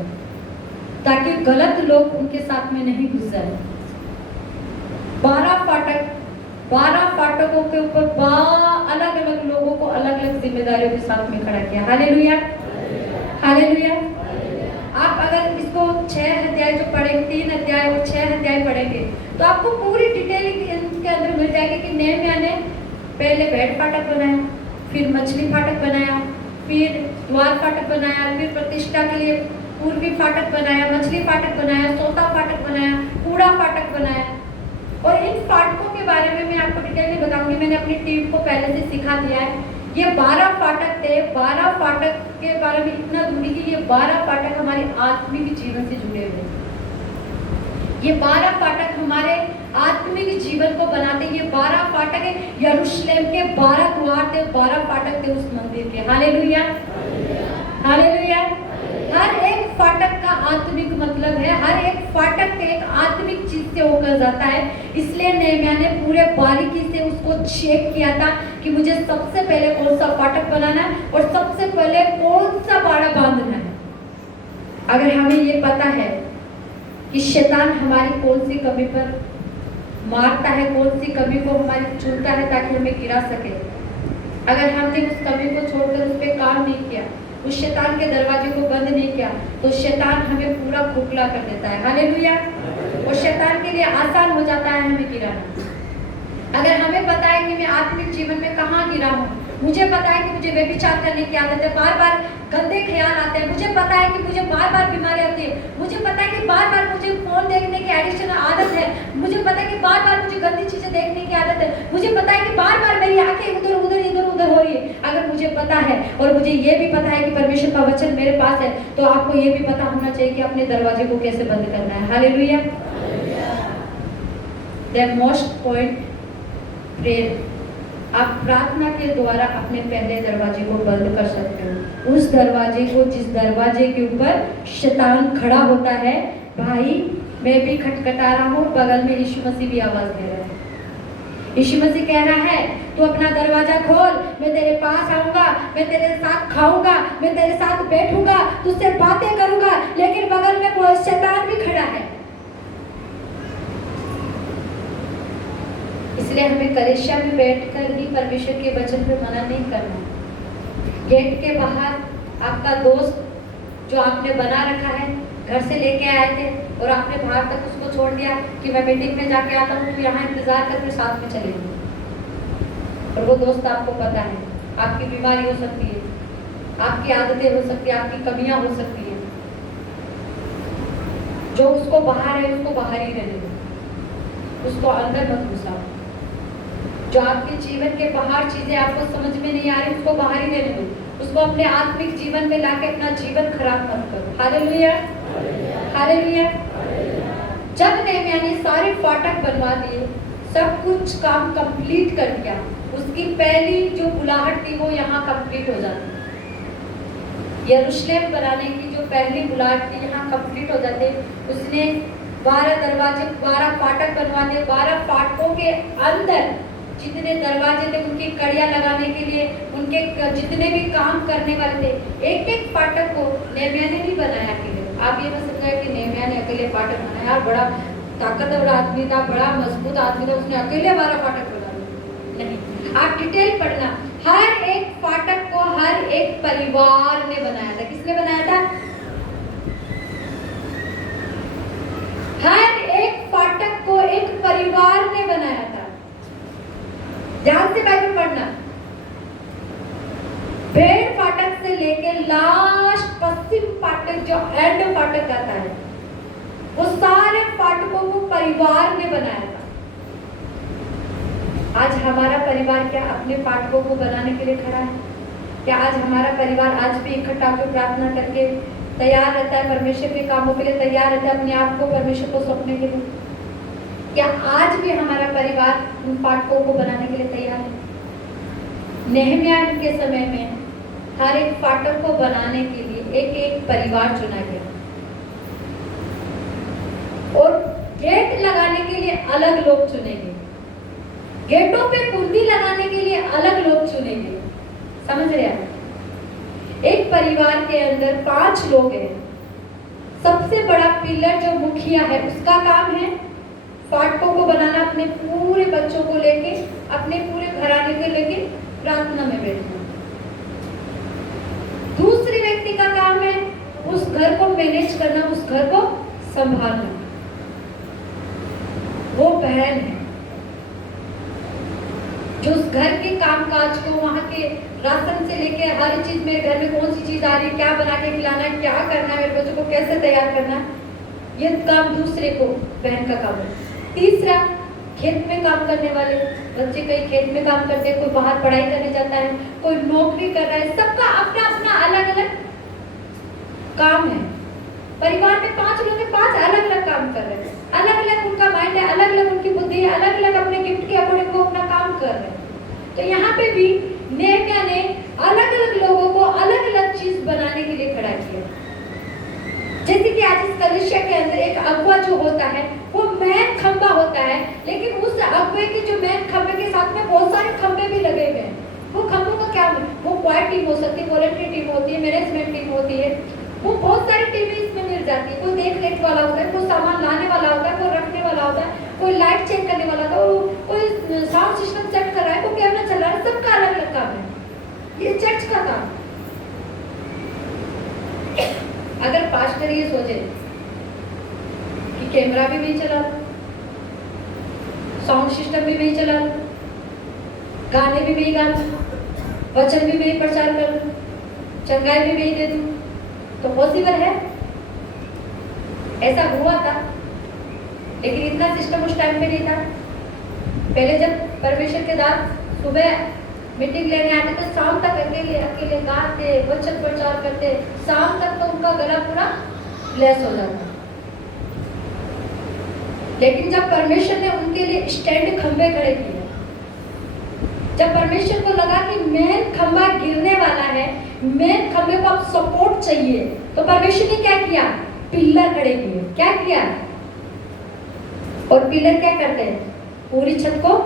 ताकि गलत लोग उनके साथ में नहीं घुस जाए। 12 फाटकों के ऊपर अलग अलग लोगों को अलग अलग जिम्मेदारियों के साथ में खड़ा किया। Hallelujah, hallelujah. आप अगर इसको 6 अध्याय जो पढ़ेंगे, 3 अध्याय और 6 अध्याय पढ़ेंगे, तो आपको पूरी डिटेल इसके अंदर मिल जाएगी कि नेहम्याह ने पहले भेड़ फाटक बनाया, फिर मछली फाटक बनाया, फिर द्वार फाटक बनाया, फिर प्रतिष्ठा के लिए पूर्वी फाटक बनाया, मछली फाटक बनाया, सोता फाटक बनाया, कूड़ा फाटक बनाया। और इन फाटकों के बारे में मैं आपको डिटेल नहीं बताऊंगी, मैंने अपनी टीम को पहले से सिखा दिया है। ये 12 फाटक थे। 12 फाटक के बारे में इतना दूरी कि ये 12 फाटक हमारे आत्मिक जीवन से जुड़े हुए हैं। ये 12 फाटक हमारे आत्मिक जीवन को बनाते। ये 12 फाटक है, यरूशलेम के 12 द्वार थे, 12 फाटक थे उस मंदिर के। Hallelujah, hallelujah. हर एक फाटक का आत्मिक मतलब है, हर एक फाटक एक आत्मिक चीज से होकर जाता है। इसलिए नेहम्याह ने पूरे बारीकी से उसको चेक किया था कि मुझे सबसे पहले कौन सा फाटक बनाना है और सबसे पहले कौन सा बाड़ा बांधना है। अगर हमें ये पता है कि शैतान हमारी कौन सी कमी पर मारता है, कौन सी कमी को हमारी चुनता है ताकि हमें गिरा सके, अगर हमने उस कमी को छोड़कर उस पर काम नहीं किया, उस शैतान के दरवाजे को बंद नहीं किया, तो शैतान हमें पूरा खोखला कर देता है। हालेलुया। और शैतान के लिए आसान हो जाता है हमें गिराना। अगर हमें पता है कि मैं आत्मिक जीवन में कहाँ गिरा हूँ, मुझे पता है कि मुझे व्यभिचार करने की आदत है, बार बार गंदे ख्याल आते हैं, मुझे पता है कि मुझे बार बार बीमारी आती है, मुझे पता है कि बार बार मुझे फोन देखने की एडिक्शन आदत है, मुझे पता है कि बार बार मुझे गंदी चीजें देखने की आदत है, मुझे पता है कि बार बार मेरी आंखें उधर उधर इधर उधर हो रही है। अगर मुझे पता है और मुझे ये भी पता है कि परमेश्वर का वचन मेरे पास है, तो आपको ये भी पता होना चाहिए कि अपने दरवाजे को कैसे बंद करना है। Hallelujah. The most point prayer, आप प्रार्थना के द्वारा अपने पहले दरवाजे को बंद कर सकते हो। उस दरवाजे को, जिस दरवाजे के ऊपर शैतान खड़ा होता है। भाई मैं भी खटखटा रहा हूँ, बगल में यीशु मसीह भी आवाज दे रहा है। यीशु मसीह कह रहा है तू अपना दरवाजा खोल, मैं तेरे पास आऊंगा, मैं तेरे साथ खाऊंगा, मैं तेरे साथ बैठूंगा, तुझसे बातें करूंगा। लेकिन बगल में वो शैतान भी खड़ा है। इसलिए हमें कलीसिया में बैठकर ही परमेश्वर के वचन पे मना नहीं करना। गेट के बाहर आपका दोस्त जो आपने बना रखा है, घर से लेके आए थे और आपने बाहर तक उसको छोड़ दिया कि मैं मीटिंग में जाके आता हूँ, तो यहाँ इंतजार करके साथ में चलेंगे। और वो दोस्त आपको पता है आपकी बीमारी हो सकती है, आपकी आदतें हो सकती है, आपकी कमियां हो सकती है। जो उसको बाहर है उसको बाहर ही रहने दो, उसको अंदर मत घुसाओ। जो आपके जीवन के बाहर चीजें आपको समझ में नहीं आ रही, उसको बाहर ही रहने दो। उसको अपने आत्मिक जीवन में लाके अपना जीवन खराब मत करो। Hallelujah, hallelujah. जब नेहम्याह ने सारे फाटक बनवा दिए, सब कुछ काम कंप्लीट कर दिया, उसकी पहली जो बुलाहट थी वो यहाँ कंप्लीट हो जाती। यरूशलेम बनाने की जो पहली बुलाहट थी यहाँ कंप्लीट हो जाते। उसने 12 दरवाजे, 12 फाटक बनवा दिए। 12 फाटकों के अंदर जितने दरवाजे थे, उनकी कड़ियां लगाने के लिए, उनके जितने भी काम करने वाले थे, एक एक फाटक को नेहम्याह ने नहीं बनाया अकेले। आप ये मत समझिए कि नेहम्याह ने अकेले फाटक बनाया, यार बड़ा ताकतवर आदमी था, बड़ा मजबूत आदमी था, उसने अकेले 12 फाटक बना दिए। नहीं, आप डिटेल पढ़ना। हर एक फाटक को हर एक परिवार ने बनाया था। किसने बनाया था? हर एक फाटक को एक परिवार ने बनाया था। ध्यान से बाइबल पढ़ना। भेड़ फाटक से लेकर लास्ट पश्चिम फाटक जो एंड फाटक आता है, वो सारे फाटकों को परिवार ने बनाया था। आज हमारा परिवार क्या अपने फाटकों को बनाने के लिए खड़ा है? क्या आज हमारा परिवार आज भी इकट्ठा होकर प्रार्थना करके तैयार रहता है, परमेश्वर के कामों के लिए तैयार रहता है, अपने आप को परमेश्वर को सौंपने के लिए? क्या आज भी हमारा परिवार उन फाटकों को बनाने के लिए तैयार है? नेहम्याह के समय में हर एक फाटक को बनाने के लिए एक एक परिवार चुना गया। और गेट लगाने के लिए अलग लोग चुनेंगे, गेटों पे कुंडी लगाने के लिए अलग लोग चुनेंगे। समझ रहे हैं? एक परिवार के अंदर 5 लोग हैं। सबसे बड़ा पिलर जो मुखिया है उसका काम है फाटकों को बनाना, अपने पूरे बच्चों को लेके, अपने पूरे घराने को लेके प्रार्थना में बैठना। दूसरे व्यक्ति का काम है उस घर को मैनेज करना, उस घर को संभालना। वो बहन है जो उस घर के कामकाज को, वहां के राशन से लेके हर चीज में, घर में कौन सी चीज आ रही है, क्या बना के खिलाना है, क्या करना है, मेरे बच्चों को कैसे तैयार करना है, ये काम दूसरे को, बहन का काम है। तीसरा, खेत में काम करने वाले बच्चे, कई खेत में काम करते हैं, कोई बाहर पढ़ाई करने जाता है, कोई नौकरी कर रहा है, सबका अपना अपना अलग अलग काम है। परिवार में 5 लोग हैं, 5 अलग अलग काम कर रहे हैं, अलग अलग उनका माइंड है, अलग अलग उनकी बुद्धि है, अलग अलग अपने गिफ्ट के अकॉर्डिंग वो अपना काम कर रहे हैं। तो यहाँ पे भी नेहम्याह ने अलग अलग लोगों को अलग अलग चीज बनाने के लिए खड़ा किया। जैसे कि आज इस कलिसिया के अंदर एक अगुआ जो होता है वो मेन खंबा होता है, लेकिन उस अगुए के जो मेन खंबे के साथ में बहुत सारे खंबे भी लगे हुए हैं। वो खंबों का क्या, वो क्वाइट टीम हो सकती है, वॉलंटियर टीम होती है, मैनेजमेंट टीम होती है, वो बहुत सारी टीमें इसमें मिल जाती है। कोई देख रेख वाला होता है, कोई सामान लाने वाला होता है, कोई रखने वाला होता है, कोई लाइट चेक करने वाला होता है, कोई साउंड सिस्टम सेट कर रहा है, कोई कैमरा चला रहा है, सबका अलग अलग काम है। ये चर्च का काम। अगर पास्टर ये सोचे कि कैमरा भी मैं चला, साउंड सिस्टम भी मैं चला, गाने भी मैं गा, वचन भी मैं प्रचार कर, चंगाई भी मैं दे दूं, तो पॉसिबल है? ऐसा हुआ था, लेकिन इतना सिस्टम उस टाइम पे नहीं था। पहले जब परमेश्वर के दास सुबह मीटिंग लेने आते तो शाम तक अकेले अकेले गाते, वचन प्रचार करते, शाम तक तो उनका गला पूरा लेस हो जाता। लेकिन जब परमेश्वर ने उनके लिए स्टैंड खंबे खड़े किए, जब परमेश्वर को लगा कि मेन खंबा गिरने वाला है, मेन खंबे को अब सपोर्ट चाहिए, तो परमेश्वर ने क्या किया? पिलर खड़े किए। क्या किया? और पिलर क्या करते हैं? पूरी छत को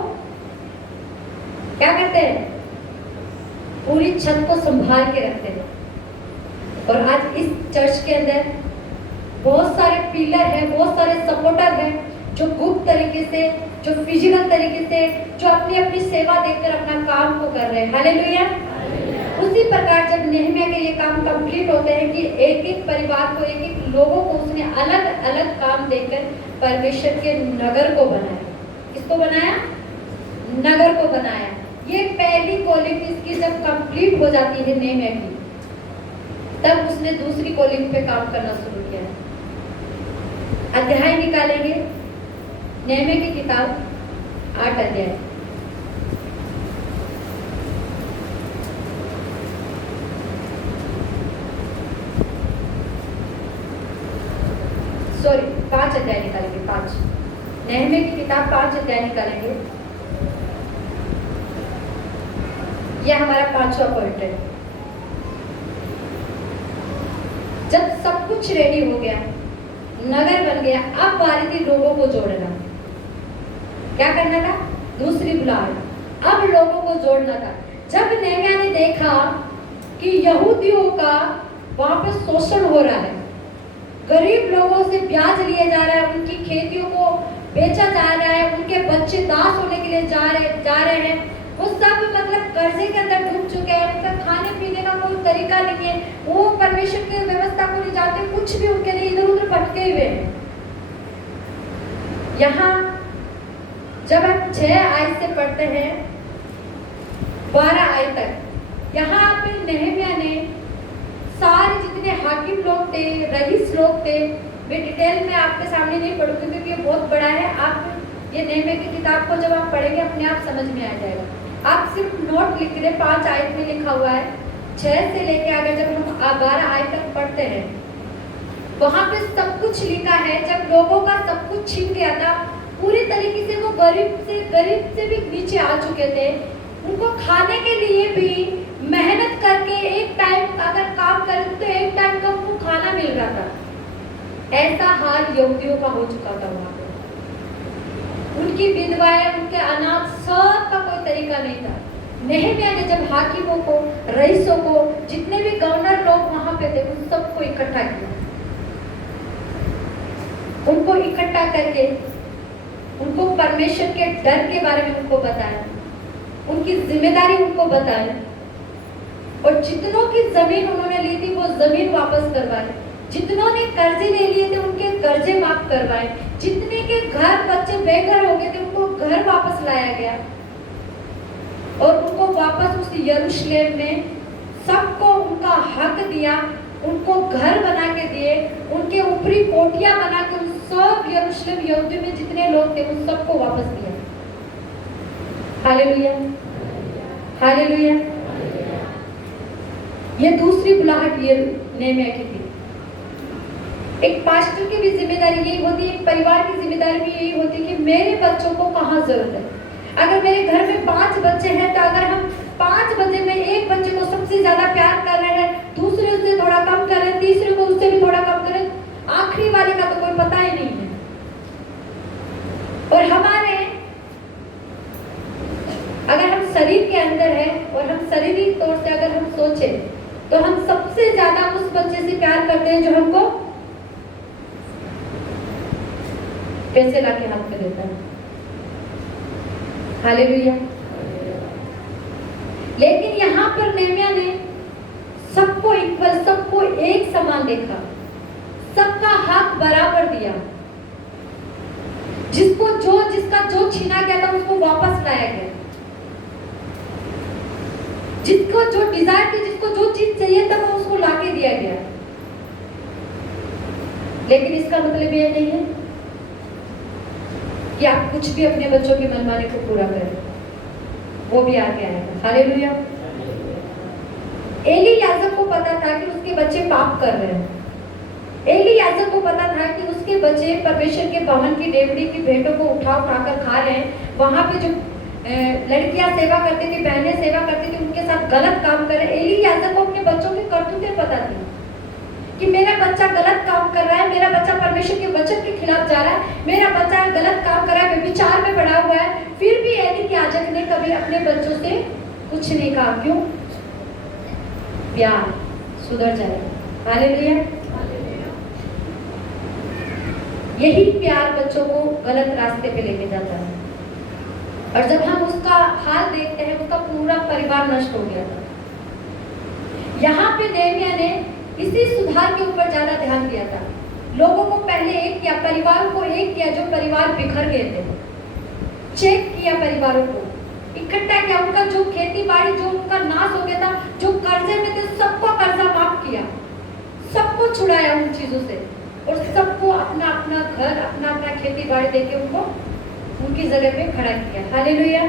क्या करते हैं? पूरी छत को संभाल के रखते हैं। और आज इस चर्च के अंदर बहुत सारे पिलर हैं, बहुत सारे सपोर्टर हैं, जो गुप्त तरीके से, जो फिजिकल तरीके से, जो अपनी अपनी सेवा देकर अपना काम को कर रहे हैं। हालेलुया। उसी प्रकार जब नेहम्याह के ये काम कंप्लीट होते हैं कि एक एक परिवार को, एक एक लोगों को उसने अलग अलग काम देकर परमेश्वर के नगर को बनाया। किसको बनाया? नगर को बनाया। ये पहली कॉलिंग इसकी जब कंप्लीट हो जाती है नेहम्याह की, तब उसने दूसरी कॉलिंग पे काम करना शुरू किया। अध्याय निकालेंगे, नेहम्याह की किताब 8 अध्याय। सॉरी 5 अध्याय निकालेंगे, 5। नेहम्याह की किताब 5 अध्याय निकालेंगे। यह हमारा 5वां पॉइंट है। जब सब कुछ रेडी हो गया, नगर बन गया, अब बारी थी लोगों को जोड़ना। क्या करना था? दूसरी बुलाहट। अब लोगों को जोड़ना था। जब नेहम्याह ने देखा कि यहूदियों का वहां पर शोषण हो रहा है, गरीब लोगों से ब्याज लिए जा रहा है, उनकी खेतियों को बेचा जा रहा है, उनके बच्चे दास होने के लिए जा रहे हैं, वो सब मतलब कर्जे के अंदर डूब चुके हैं, उनका खाने पीने का कोई तरीका नहीं है, वो परमेश्वर की व्यवस्था को नहीं जानते, कुछ भी उनके लिए इधर उधर भटके हुए हैं। यहाँ जब हम 6 आयत से पढ़ते हैं 12 आयत तक, यहाँ पे नेहम्याह ने सारे जितने हाकिम लोग थे, रईस लोग थे, मैं डिटेल में आपके सामने नहीं पढ़ूंगी क्योंकि ये बहुत बड़ा है। आप ये नेहम्याह की किताब को जब आप पढ़ेंगे अपने आप समझ में आ जाएगा। आप सिर्फ नोट लिख रहे, 5 आयत में लिखा हुआ है। 6 से लेके आगे जब हम 12 आयत तक पढ़ते हैं, वहां पे सब कुछ लिखा है। जब लोगों का सब कुछ छीन गया था, पूरी तरीके से वो गरीब से भी नीचे आ चुके थे, उनको खाने के लिए भी मेहनत करके एक टाइम अगर काम करें तो एक टाइम का उनको खाना मिल रहा था। ऐसा हाल यहूदियों का हो चुका था वहां पे। उनकी विधवाएं, उनके अनाथ, सब का कोई तरीका नहीं था। नेहमिया ने जब हाकिमों को, रईसों को, जितने भी गवर्नर लोग वहां पे थे, उन सबको इकट्ठा किया। उनको इकट्ठा करके उनको परमेश्वर के डर के बारे में उनको बताया, उनकी जिम्मेदारी उनको बताया, और जितनों की जमीन उन्होंने ली थी वो जमीन वापस करवाए, जितनों ने कर्जे ले लिए थे उनके कर्जे माफ करवाए, जितने के घर बच्चे बेघर हो गए थे उनको घर वापस लाया गया, और उनको वापस उस यरूशलेम में सबको उनका हक दिया, उनको घर बना के दिए, उनके ऊपरी कोठियां बना के उन सब यरूशलेम यहूदी में जितने लोग थे उन सबको वापस दिया। Hallelujah, hallelujah. ये दूसरी बुलाहट ये नेहमिया की थी। एक पास्टर की भी जिम्मेदारी यही होती है, एक परिवार की जिम्मेदारी भी यही होती है कि मेरे बच्चों को कहाँ जरूरत है। अगर मेरे घर में 5 बच्चे हैं तो अगर हम 5 बच्चे में एक बच्चे को सबसे ज्यादा प्यार कर रहे हैं, दूसरे उससे थोड़ा कम कर रहे हैं, तीसरे को उससे भी थोड़ा कम कर रहे हैं, आखिरी वाले का तो कोई पता ही नहीं है। और हमारे अगर हम शरीर के अंदर है और हम शारीरिक तौर से अगर हम सोचे तो हम सबसे ज्यादा उस बच्चे से प्यार करते हैं जो हमको पैसे लाके हाथ में देता है। हालेलुया। लेकिन यहाँ पर नेहमिया ने सबको इक्वल, सबको एक समान देखा, सबका हक बराबर दिया, जिसको जिसका जो छीना गया था उसको वापस लाया गया, जिसको जो डिजायर थी, जिसको जो चीज चाहिए था वो उसको लाके दिया गया। लेकिन इसका मतलब ये नहीं है कि आप कुछ भी अपने बच्चों के मनमाने को पूरा करें, वो भी आगे आएगा। हालेलुया। एली याजक को पता था कि उसके बच्चे पाप कर रहे हैं। एली याजक को पता था कि उसके बच्चे परमेश्वर के भवन की डेवड़ी की भेंटों को उठा कर खा रहे हैं। वहां पे जो लड़कियां सेवा करती थी, बहनें सेवा करती थी, उनके साथ गलत काम कर रहे। एली याजक को अपने बच्चों की करतूतें पता थी कि मेरा बच्चा गलत काम कर रहा है, मेरा बच्चा परमेश्वर के वचन के खिलाफ जा रहा है, मेरा बच्चा गलत काम कर रहा है, व्यभिचार में पड़ा हुआ है। फिर भी एली याजक ने कभी अपने बच्चों से कुछ नहीं कहा। क्यों? प्यार सुधर जाएगा। हालेलुया। यही प्यार बच्चों को गलत रास्ते पे लेके जाता है, और जब हम उसका हाल देखते हैं, उसका पूरा परिवार नष्ट हो गया था। यहाँ पे नेहमिया ने इसी सुधार के ऊपर ज्यादा ध्यान दिया था। लोगों को पहले एक किया, परिवारों को एक किया, जो परिवार बिखर गए थे, चेक किया, परिवारों को इकट्ठा किया, उनका जो खेती बाड़ी जो उनका नाश हो गया था, जो कर्जे में थे, सबको कर्जा माफ किया, सबको छुड़ाया उन चीजों से, और सबको अपना अपना घर, अपना अपना खेती बाड़ी देके उनको उनकी जगह पे खड़ा किया। हालेलुया।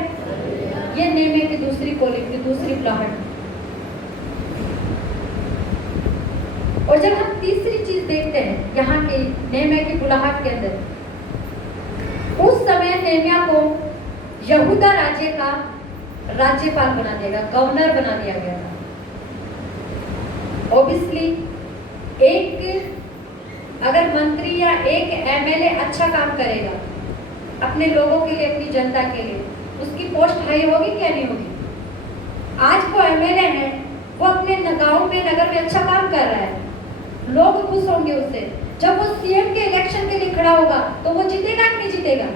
ये नेहमिया की दूसरी कॉलिंग थी, दूसरी बुलाहट। और जब हम तीसरी चीज देखते हैं यहाँ की नेहमिया की बुलाहट के अंदर, उस समय नेहमिया को यहूदा राज्य का राज्यपाल बना दिया गया, गवर्नर बना दिया गया था। ऑब्वियसली एक अगर मंत्री या एक एमएलए अच्छा काम करेगा अपने लोगों के लिए, अपनी जनता के लिए, उसकी पोस्ट हाई होगी क्या नहीं होगी? आज वो एमएलए है, वो अपने गांव में, नगर में अच्छा काम कर रहा है, लोग खुश होंगे उससे। जब वो सीएम के इलेक्शन के लिए खड़ा होगा तो वो जीतेगा कि नहीं जीतेगा?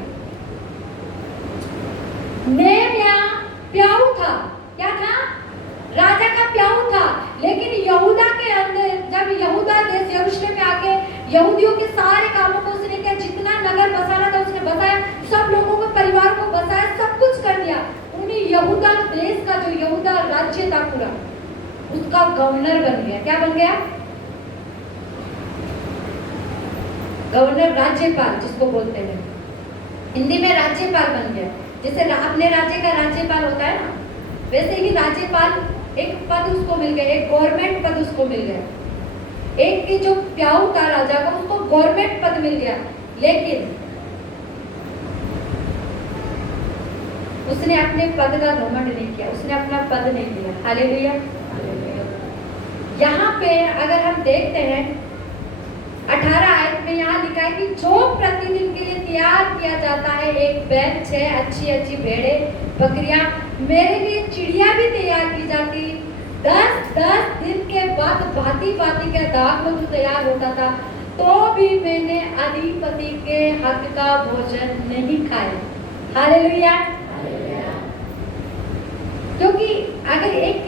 नेहमिया प्याऊ था, क्या था? राजा का प्याऊ था। लेकिन यहूदा के अंदर, जब यहूदा देश यरूशलेम में आके यहूदियों के सारे कामों को उसने किया, जितना नगर बसाना था उसने बसाया, सब लोगों को, परिवार को बसाया, सब कुछ कर दिया। उन्हें यहूदा देश का, जो यहूदा राज्य था पूरा, उसका गवर्नर बन गया। क्या बन गया? गवर्नर, राज्यपाल जिसको बोलते हैं, हिंदी में राज्यपाल बन गया। जैसे अपने राज्य का राज्यपाल होता है ना, वैसे ही राज्यपाल एक पद उसको मिल गया, एक गवर्नमेंट पद उसको मिल गया। एक की जो प्याऊ था राजा का, उसको गवर्नमेंट पद मिल गया, लेकिन उसने अपने पद का घमंड नहीं किया, उसने अपना पद नहीं लिया। हालेलुया। यहाँ पे अगर हम देखते हैं 18 आयत में यहाँ लिखा है कि जो प्रतिदिन के लिए तैयार किया जाता है, एक बैग 6 अच्छी अच्छी भेड़े बकरियां, मेरे लिए चिड़िया भी तैयार की जाती। 10 दिन के बाद भांति भांति का दाग में तैयार होता था, तो भी मैंने अधिपति के हक का भोजन नहीं खाया। हालेलुया। क्योंकि अगर एक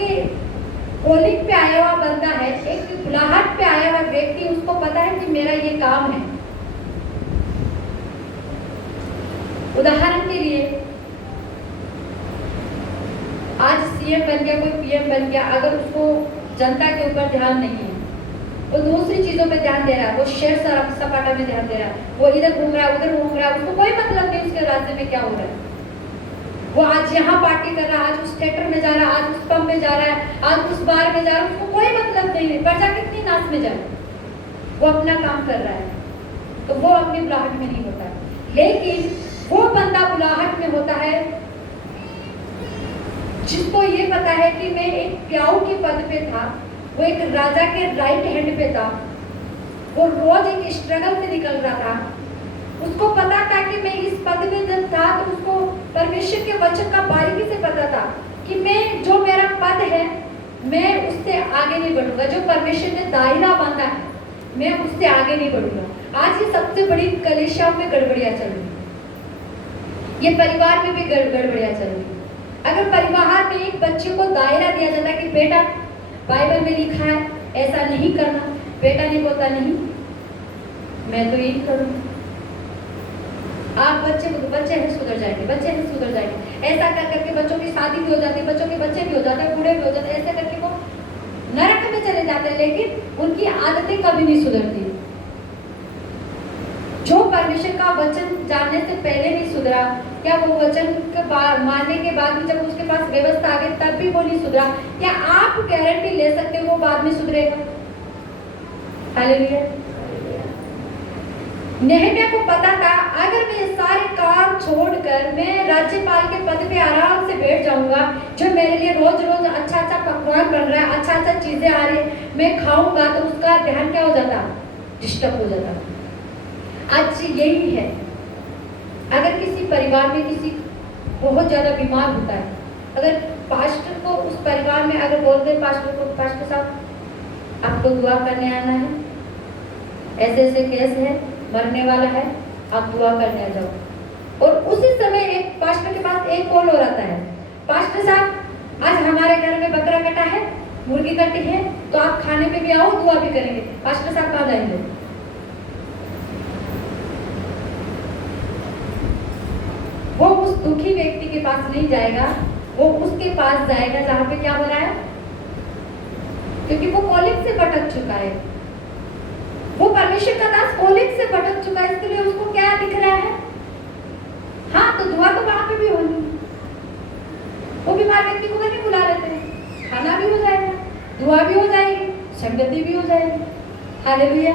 कॉलिंग पे आया हुआ बंदा है, एक बुलाहट पे आया हुआ व्यक्ति, उसको पता है कि मेरा ये काम है। उदाहरण के लिए आज सीएम बन गया, कोई पीएम बन गया, अगर उसको जनता के ऊपर ध्यान नहीं है, वो दूसरी चीजों पे ध्यान दे रहा है, वो शेर सपाटा में ध्यान दे रहा है, वो इधर घूम रहा है उधर घूम रहा है, उसको कोई मतलब नहीं उसके राज्य में क्या हो रहा है। वो आज यहाँ पार्टी कर रहा है, आज उस थिएटर में जा रहा है, आज उस पब में जा रहा है, आज उस बार में जा रहा है, उसको कोई मतलब नहीं है। प्रजा कितनी नाच में जाए, वो अपना काम कर रहा है, तो वो अपनी बुलाहट में नहीं होता है। लेकिन वो बंदा बुलाहट में होता है जिसको ये पता है कि मैं एक प्याऊ के पद पे था, वो एक राजा के राइट हैंड पे था, वो रोज एक स्ट्रगल से निकल रहा था। उसको पता था कि मैं इस पद में जब था तो उसको परमेश्वर के वचन का बारीकी से पता था कि मैं जो मेरा पद है मैं उससे आगे नहीं बढ़ूंगा, जो परमेश्वर ने दायरा बांधा है मैं उससे आगे नहीं बढ़ूंगा। आज ये सबसे बड़ी कलीसियाओं में गड़बड़ियां चल रही है, ये परिवार में भी गड़बड़ियां चल रही है। अगर परिवार में एक बच्चे को दायरा दिया जाता है कि बेटा बाइबल में लिखा है ऐसा नहीं करना, बेटा नहीं बोलता नहीं मैं तो यही करूंगा, आप बच्चे हैं सुधर जाएंगे, बच्चे हैं सुधर जाएंगे, ऐसा कर करके बच्चों की शादी भी हो जाती है, बच्चों के बच्चे भी हो जाते हैं, बूढ़े भी हो जाते हैं, ऐसे करके वो नरक में चले जाते हैं, लेकिन उनकी आदतें कभी नहीं सुधरती। जो परमेश्वर का वचन जानने से पहले नहीं सुधरा, क्या वो वचन के मानने के बाद भी जब उसके पास व्यवस्था आ गई तब भी वो नहीं सुधरा, क्या आप गारंटी ले सकते हो वो बाद में सुधरेगा? हालेलुया। नेहमिया को पता था अगर मैं सारे काम छोड़कर मैं राज्यपाल के पद पे आराम से बैठ जाऊंगा, जो मेरे लिए रोज रोज अच्छा अच्छा पकवान बन रहा है, अच्छा अच्छा चीजें आ रही है, मैं खाऊंगा, तो उसका ध्यान क्या हो जाता? डिस्टर्ब हो जाता। आज यही है, अगर किसी परिवार में किसी बहुत ज्यादा बीमार होता है, अगर पास्टर को उस परिवार में अगर बोलते पास्टर को, पास्टर साहब आपको दुआ करने आना है, ऐसे ऐसे केस है, मरने वाला है, आप दुआ करने आ जाओ। और उसी समय एक पास्टर के पास एक कॉल हो रहा है, पास्टर साहब आज हमारे घर में बकरा कटा है, मुर्गी कटी है, तो आप खाने पे भी आओ, दुआ भी करेंगे। पास्टर साहब कहाँ जाएंगे? वो उस दुखी व्यक्ति के पास नहीं जाएगा, वो उसके पास जाएगा जहाँ पे क्या हो रहा है, क्योंकि वो कॉलिंग से भटक चुका है, वो परमेश्वर का दास कॉलिंग से भटक चुका है, इसके लिए उसको क्या दिख रहा है? हाँ, तो दुआ तो वहां पे भी होनी, वो बीमार व्यक्ति को नहीं बुला लेते हैं, खाना भी हो जाएगा, दुआ भी हो जाएगी, संगति भी हो जाएगी। हालेलुया।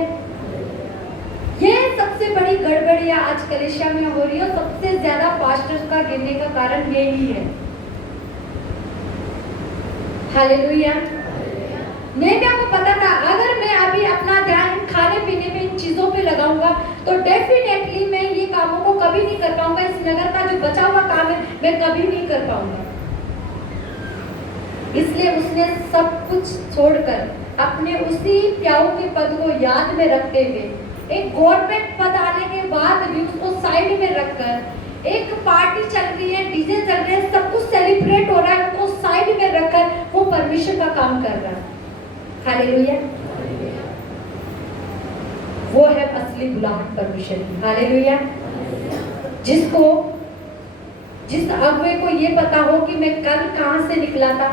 ये सबसे बड़ी गड़बड़ियां आज कलीसिया में हो रही है, सबसे ज्यादा पास्टर्स का गिरने का कारण यही है। हालेलुया। नेहमिया को पता था अगर मैं अभी अपना ध्यान खाने पीने में इन चीजों पे लगाऊंगा तो डेफिनेटली मैं ये कामों को कभी नहीं कर पाऊंगा, इस नगर का जो बचा हुआ काम है मैं कभी नहीं कर पाऊंगा। इसलिए उसने सब कुछ छोड़कर अपने उसी प्याऊ के पद को याद में रखते हुए, एक गवर्नमेंट पद आने के बाद भी उसको साइड में रखकर, एक पार्टी चल रही है, डीजे चल रहे हैं, सब कुछ सेलिब्रेट हो रहा है, उनको साइड में रखकर वो परमेश्वर का काम कर रहा है। हालेलुया। वो है असली बुलाहट परमेश्वर की। हालेलुया। जिस अगुवे को ये पता हो कि मैं कल कहां से निकला था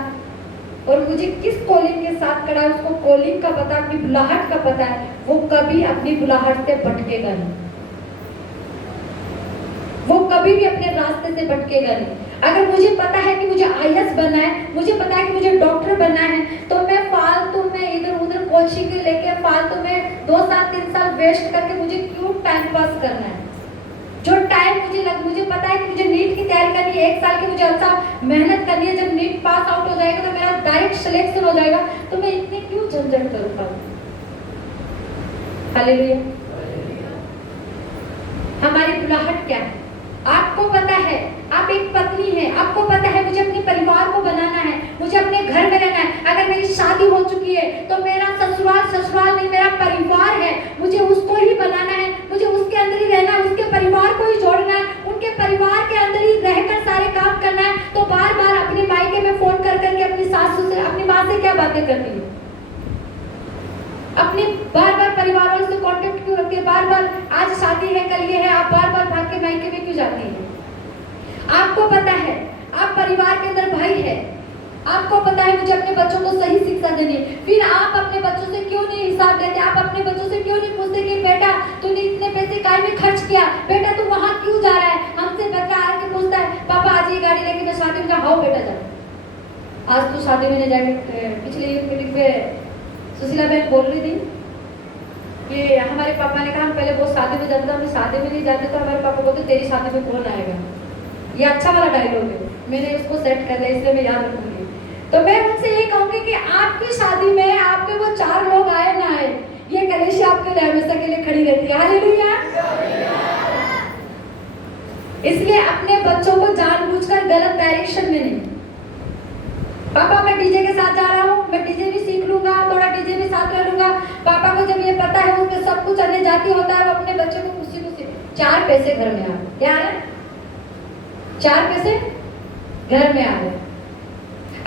और मुझे किस कॉलिंग के साथ खड़ा है, उसको कॉलिंग का पता, अपनी बुलाहट का पता है, वो कभी अपनी बुलाहट से भटकेगा नहीं, वो कभी भी अपने रास्ते से भटकेगा नहीं। अगर मुझे पता है कि मुझे आईएएस बनना है, मुझे पता है कि मुझे डॉक्टर बनना है, तो मैं फालतू में इधर उधर कोचिंग लेके फालतू में 2 साल 3 साल वेस्ट करके मुझे क्यों टाइम पास करना है? जो टाइम मुझे पता है कि मुझे नीट की तैयारी करनी है, 1 साल की मुझे अच्छा मेहनत करनी है, जब नीट पास आउट हो जाएगा तो मेरा डायरेक्ट सिलेक्शन हो जाएगा, तो मैं इतनी क्यों झंझट करूँ? हालेलुया। हमारी बुलाहट क्या है। आपको पता है, आप एक पत्नी है, आपको पता है मुझे अपने परिवार को बनाना है, मुझे अपने घर में रहना है। अगर मेरी शादी हो चुकी है तो मेरा ससुराल ससुराल नहीं, मेरा परिवार है, मुझे उसको ही बनाना है, मुझे उसके अंदर ही रहना है, उसके परिवार को ही जोड़ना है, उनके परिवार के अंदर ही रहकर सारे काम करना है। तो बार बार अपने मायके में फोन कर करके अपनी सासू से, अपनी माँ से क्या बातें करती है, अपने बार बार परिवार वालों से कांटेक्ट क्यों रखती है, बार बार आज शादी है कल ये है, आप बार बार भाग के मायके में क्यों जाती है। आपको पता है आप परिवार के अंदर भाई है, आपको पता है मुझे अपने बच्चों को सही शिक्षा देनी है, फिर आप अपने बच्चों से क्यों नहीं हिसाब लेते, आप अपने बच्चों से क्यों नहीं पूछते कि बेटा तूने इतने पैसे काहे में खर्च किया, बेटा तू वहां क्यों जा रहा है। हमसे बच्चा आके पूछता है पापा आज ये गाड़ी लेके मैं शादी में जाऊँ, बेटा जा, आज तू शादी में नहीं जाएगा। पिछले मीटिंग पे सुशीला बहन बोल रही थी कि हमारे पापा ने कहा हम पहले वो शादी में जाते थे, हम शादी में नहीं जाते तो हमारे पापा बोलते तेरी शादी में कौन आएगा। ये अच्छा वाला डायलॉग है, मैंने इसको सेट कर लिया इसलिए मैं याद रखूंगी। तो मैं उनसे ये कहूंगी कि आपकी शादी में आप में वो 4 लोग आए ना आए, ये कलीसिया आपके लिए हमेशा के लिए खड़ी रहती है। हालेलुया। इसलिए अपने बच्चों को जानबूझकर गलत डायरेक्शन में नहीं, पापा मैं डीजे के साथ जा रहा हूँ, मैं डीजे भी सीख लूंगा, थोड़ा डीजे भी साथ रह लूंगा। पापा को जब ये पता है उसमें सब कुछ अन्य जाति होता है, वो अपने बच्चे को खुशी खुशी 4 पैसे घर में आ रहे, क्या है 4 पैसे घर में आ रहे।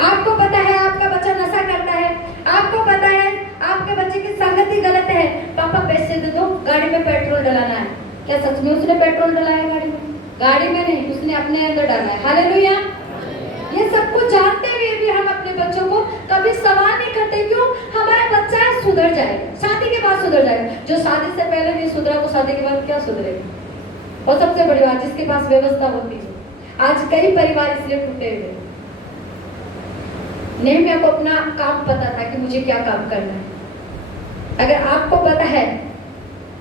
आपको पता है आपका बच्चा नशा करता है, आपको पता है आपके बच्चे की संगति गलत है, पापा पैसे दे दो गाड़ी में पेट्रोल डलाना है। क्या सच में उसने पेट्रोल डलाया गाड़ी में? गाड़ी में नहीं, उसने अपने अंदर डाला है। हालेलुया। ये सब कुछ जानते हुए भी हम अपने बच्चों को कभी सवाल नहीं करते, क्यों? हमारा बच्चा है सुधर जाएगा, शादी के बाद सुधर जाएगा। जो शादी से पहले नहीं सुधरा वो शादी के बाद क्या सुधरेगा। और सबसे बड़ी बात जिसके पास व्यवस्था होती है, आज कई परिवार इसलिए टूटे हुए। नेहमिया को अपना काम पता था कि मुझे क्या काम करना है। अगर आपको पता है,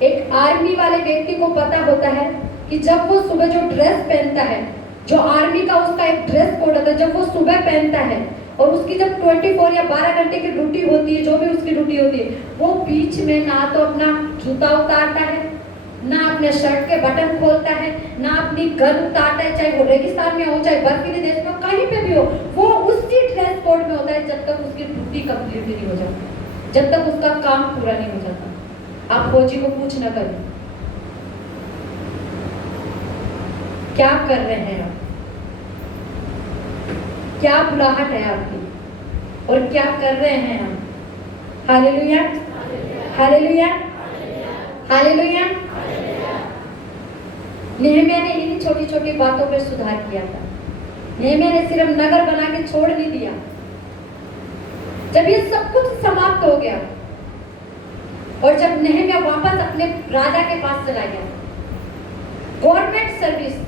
एक आर्मी वाले व्यक्ति को पता होता है कि जब वो सुबह जो ड्रेस पहनता है, जो आर्मी का उसका एक ड्रेस कोड होता है, जब वो सुबह पहनता है और उसकी जब 24 या 12 घंटे की ड्यूटी होती है, जो भी उसकी ड्यूटी होती है, वो बीच में ना तो अपना जूता उतारता है, ना अपने शर्ट के बटन खोलता है, ना अपनी गन उतारता है, चाहे वो रेगिस्तान में हो चाहे बर्फीले देश में कहीं पे भी हो, वो उसी ड्रेस कोड में होता है जब तक उसकी ड्यूटी कंप्लीट नहीं हो जाती, जब तक उसका काम पूरा नहीं हो जाता। आप फौजी को पूछ ना करें क्या कर रहे हैं आप, क्या बुलाहट है आपकी और क्या कर रहे हैं हम। Hallelujah, hallelujah, hallelujah. नेहमिया ने इन छोटी छोटी बातों पर सुधार किया था। नेहमिया ने सिर्फ नगर बना के छोड़ नहीं दिया। जब ये सब कुछ समाप्त हो गया और जब नेहमिया वापस अपने राजा के पास चला गया, गवर्नमेंट सर्विस,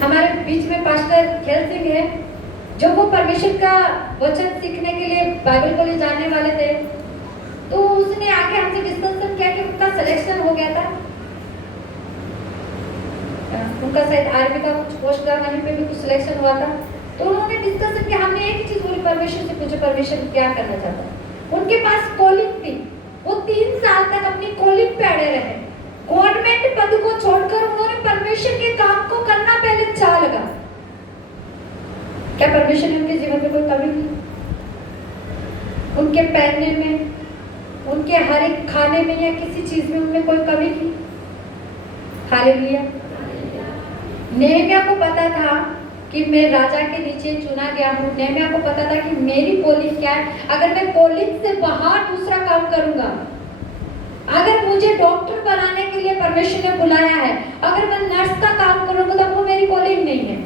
हमारे बीच में पास्टर खेल सिंह है, जो वो परमेश्वर का वचन सीखने के लिए बाइबल कॉलेज जाने वाले थे, तो उसने आके हमसे डिस्कशन किया कि उनका सिलेक्शन हो गया था, उनका शायद आर्मी का कुछ पोस्ट था, वहीं पे भी कुछ सिलेक्शन हुआ था। तो उन्होंने डिस्कशन किया, हमने एक ही चीज बोली, परमेश्वर से पूछे परमेश्वर क्या करना चाहता है। उनके पास कॉलिंग थी, वो 3 साल तक अपनी कॉलिंग पे अड़े रहे। गवर्नमेंट पद को छोड़कर उन्होंने परमेश्वर के काम को करना पहले चाह लगा। क्या परमेश्वर ने उनके जीवन में कोई कमी की? उनके पहनने में, उनके हर एक खाने में या किसी चीज में उनने कोई कमी की? हालेलुया। नेहमिया को पता था कि मैं राजा के नीचे चुना गया हूँ। नेहमिया को पता था कि मेरी कॉलिंग क्या है। अगर मैं कॉलिंग से बाहर दूसरा काम करूंगा, अगर मुझे डॉक्टर बनाने के लिए परमेश्वर ने बुलाया है, अगर मैं नर्स का काम करूंगा तो वो मेरी कॉलिंग नहीं है।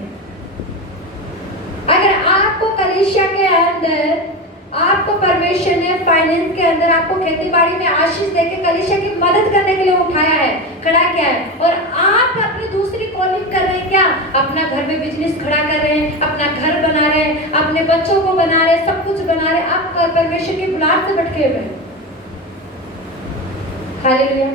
अगर आपको कलीसिया के अंदर, आपको परमेश्वर ने फाइनेंस के अंदर, आपको खेती बाड़ी में आशीष देके कलीसिया की मदद करने के लिए उठाया है, खड़ा किया है, और आप अपनी दूसरी कॉलिंग कर रहे हैं क्या? अपना घर में बिजनेस खड़ा कर रहे हैं, अपना घर बना रहे हैं, अपने बच्चों को बना रहे हैं, सब कुछ बना रहे हैं, आप परमेश्वर की बुलाहट से भटके हुए हैं। हालेलुया।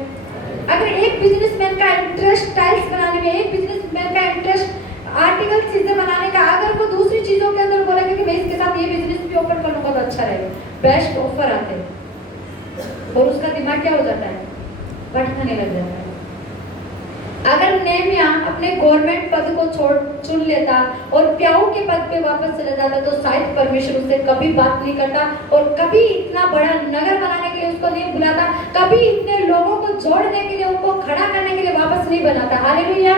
अगर एक बिजनेसमैन का इंटरेस्ट टाइल्स बनाने में, एक बिजनेसमैन का इंटरेस्ट आर्टिकल चीजें बनाने का, अगर वो दूसरी चीजों के अंदर बोलेगा कि मैं इसके साथ ये बिजनेस भी ओपन कर लूंगा तो अच्छा रहेगा, बेस्ट ऑफर आते हैं और उसका दिमाग क्या हो जाता है? भटकने लग जाता है। अगर नेहमिया अपने गवर्नमेंट पद को चुन लेता और प्याऊ के पद पे वापस चला जाता तो शायद परमेश्वर उससे कभी बात नहीं करता और कभी इतना बड़ा नगर बनाने के लिए उसको नहीं बुलाता, कभी इतने लोगों को जोड़ने के लिए, उनको खड़ा करने के लिए वापस नहीं बनाता। हालेलुया।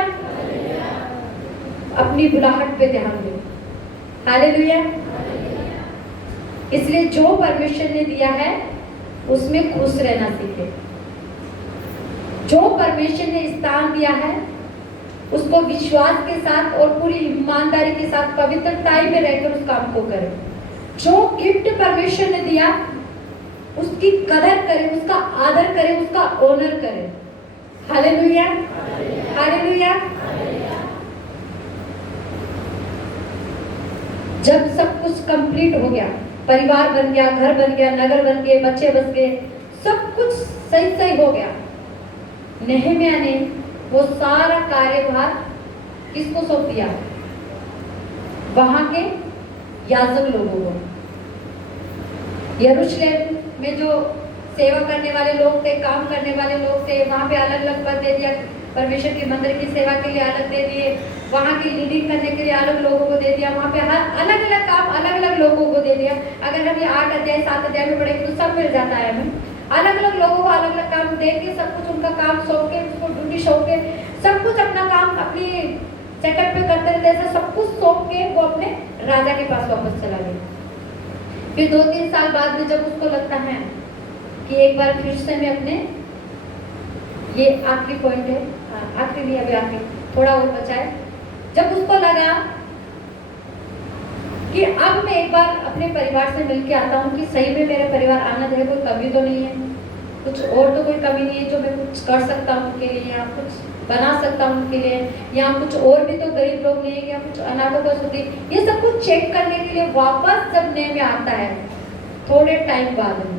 अपनी बुलाहट पे ध्यान दो। हालेलुया। इसलिए जो परमेश्वर ने दिया है उसमें खुश रहना सीखे। जो परमेश्वर ने स्थान दिया है उसको विश्वास के साथ और पूरी ईमानदारी के साथ पवित्रताई में रहकर उस काम को करें। जो गिफ्ट परमेश्वर ने दिया उसकी कदर करें, उसका आदर करें, उसका ऑनर करें। हालेलुया। हालेलुया। जब सब कुछ कंप्लीट हो गया, परिवार बन गया, घर बन गया, नगर बन गए, बच्चे बस गए, सब कुछ सही सही हो गया, नेहमिया ने वो सारा कार्यभार किसको सौंप दिया? वहां के याजक लोगों को। यरूशलेम में जो सेवा करने वाले लोग थे, काम करने वाले लोग थे, वहां पे अलग अलग पद दे दिया। परमेश्वर के मंदिर की सेवा के लिए अलग दे दिए, वहां की लीडिंग करने के लिए अलग लोगों को दे दिया, वहां पे हर अलग अलग काम अलग अलग लोगों को दे दिया। अगर हम ये 8 अध्याय 7 अध्याय में पढ़ेंगे तो सब मिल जाता है हमें। अलग अलग लोगों को अलग अलग काम दे के, सब कुछ उनका काम सौंप के, उसको ड्यूटी सौंप के, सब कुछ अपना काम अपनी सेटअप पे करते रहते, ऐसा सब कुछ सौंप के वो अपने राजा के पास वापस चला गया। फिर 2-3 साल बाद में जब उसको लगता है कि एक बार फिर से मैं अपने, ये आखिरी पॉइंट है, आखिरी नहीं अभी आखिरी थोड़ा और बचा है, जब उसको लगा कि अब मैं एक बार अपने परिवार से मिलके आता हूँ कि सही में मेरा परिवार आना चाहिए, कोई कमी तो नहीं है, कुछ और तो कोई कमी नहीं है जो मैं कुछ कर सकता हूँ उनके लिए या कुछ बना सकता हूँ उनके लिए, या कुछ और भी तो गरीब लोग नहीं है या कुछ अनाथों को सुधी, ये सब कुछ चेक करने के लिए वापस जब नेहमिया आता है थोड़े टाइम बाद में।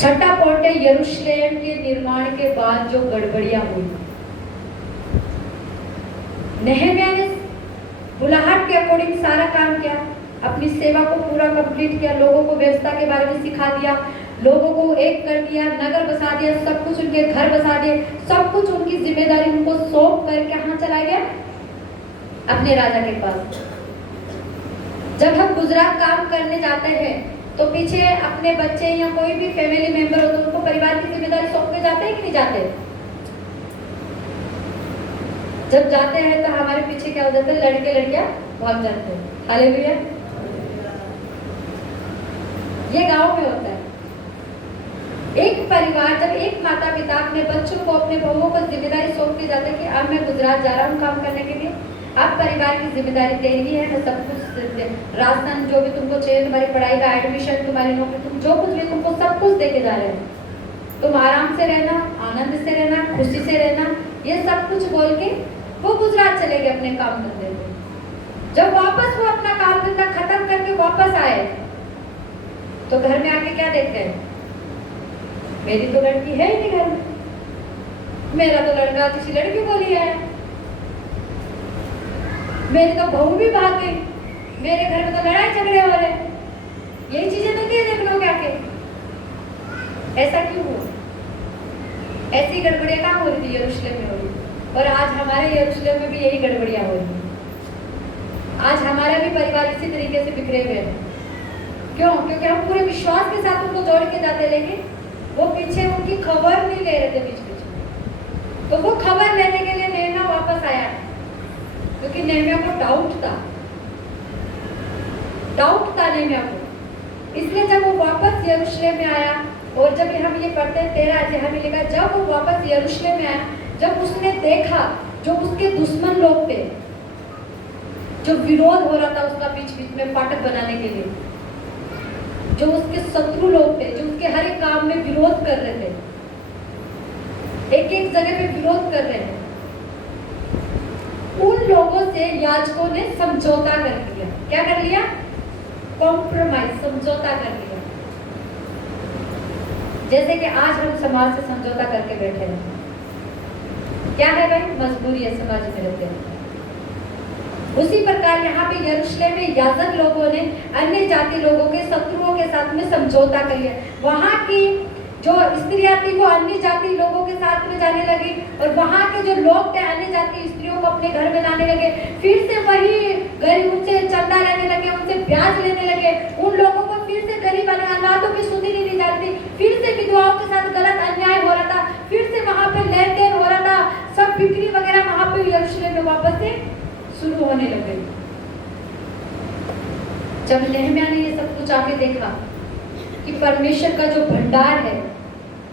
छठा पॉइंट है यरूशलेम के निर्माण के बाद जो गड़बड़ियां हुई। नेहमिया ने बुलाहट के अकॉर्डिंग सारा काम किया, अपनी सेवा को पूरा कंप्लीट किया, लोगों को व्यवस्था के बारे में सिखा दिया, लोगों को एक कर दिया, नगर बसा दिया, सब कुछ उनके घर बसा दिए, सब कुछ उनकी जिम्मेदारी उनको सौंप कर कहाँ चला गया? अपने राजा के पास। जब हम गुजरात काम करने जाते हैं तो पीछे अपने बच्चे या कोई भी फैमिली मेंबर हो तो उनको परिवार की जिम्मेदारी सौंप के जाते हैं कि नहीं जाते? जब जाते हैं तो हमारे पीछे क्या हो जाता है? लड़के लड़कियां भाग जाते हैं। हालेलुया। ये गांव में होता है। एक परिवार जब एक माता पिता अपने बच्चों को, अपने बहुओं को जिम्मेदारी सौंप के जाते हैं कि अब मैं गुजरात जा रहा हूँ काम करने के लिए, अब परिवार की जिम्मेदारी तेरी है, मैं सब कुछ राशन जो भी तुमको चाहिए, तुम्हारी पढ़ाई का एडमिशन, तुम्हारी नौकरी, तुम जो कुछ भी तुमको सब कुछ देके जा रहे हैं, तुम आराम से रहना, आनंद से रहना, खुशी से रहना, ये सब कुछ बोल के वो गुजरात चले गए अपने काम धंधे पे। जब वापस वो अपना काम धंधा खत्म करके वापस आए तो घर में आके क्या देखते हैं? मेरी तो लड़की है ही नहीं घर में, मेरा तो लड़का किसी लड़की को लिया है, मेरी तो बहू भी भाग गई, मेरे घर में तो लड़ाई झगड़े हो रहे हैं, यही चीजें तो क्या देख लोगे आके? ऐसा क्यों हुआ? ऐसी गड़बड़ियां कहाँ हो रही थी? यरूशलेम में हो रही थी। और आज हमारे यरूशलेम में भी यही गड़बड़ियां हो रही हैं। आज हमारा भी परिवार इसी तरीके से बिखरे हुए हैं। क्यों? क्योंकि हम पूरे विश्वास के साथ उनको जोड़ के जाते, लेकिन वो पीछे उनकी खबर नहीं ले रहे थे बीच बीच में। तो वो खबर लेने के लिए नेहमिया वापस आया, क्योंकि नेहमिया को डाउट था नेहमिया को। इसलिए जब वो वापस यरूशलेम में आया, और जब हम ये पढ़ते हैं 13 अध्याय में लिखा, जब वो वापस यरूशलेम में आया, जब उसने देखा जो उसके दुश्मन लोग थे, जो विरोध हो रहा था उसका बीच बीच में फाटक बनाने के लिए, जो उसके शत्रु लोग थे, जो उसके हर एक काम में विरोध कर रहे थे, एक एक जगह पे विरोध कर रहे हैं, उन लोगों से याजकों ने समझौता कर लिया। क्या कर लिया? कॉम्प्रोमाइज, समझौता कर लिया। जैसे कि आज हम समाज से समझौता करके बैठे हैं। क्या है भाई? मजबूरी है, समाज में रहते हैं। उसी प्रकार यहाँ पे यरूशलेम में याजक लोगों ने अन्य जाति लोगों के शत्रुओं के साथ में समझौता कर लिया। वहां की जो स्त्रियां थी वो अन्य जाति लोगों के साथ में जाने लगी, और वहाँ के जो लोग थे अन्य जाति स्त्रियों को अपने घर में लाने लगे। फिर से वही गरीब उनसे चंदा लेने लगे, उनसे ब्याज लेने लगे, उन लोगों को फिर से गरीब अनाथों की सुधि नहीं दी जा रही थी, फिर से विधवाओं के साथ गलत अन्याय हो रहा था, फिर से वहाँ पे लेन देन हो रहा था, सब बिक्री वगैरह वहाँ पे यरूशलेम में वापस से शुरू होने लगे। जब नेहम्याह ने ये सब कुछ आके देखा कि परमेश्वर का जो भंडार है,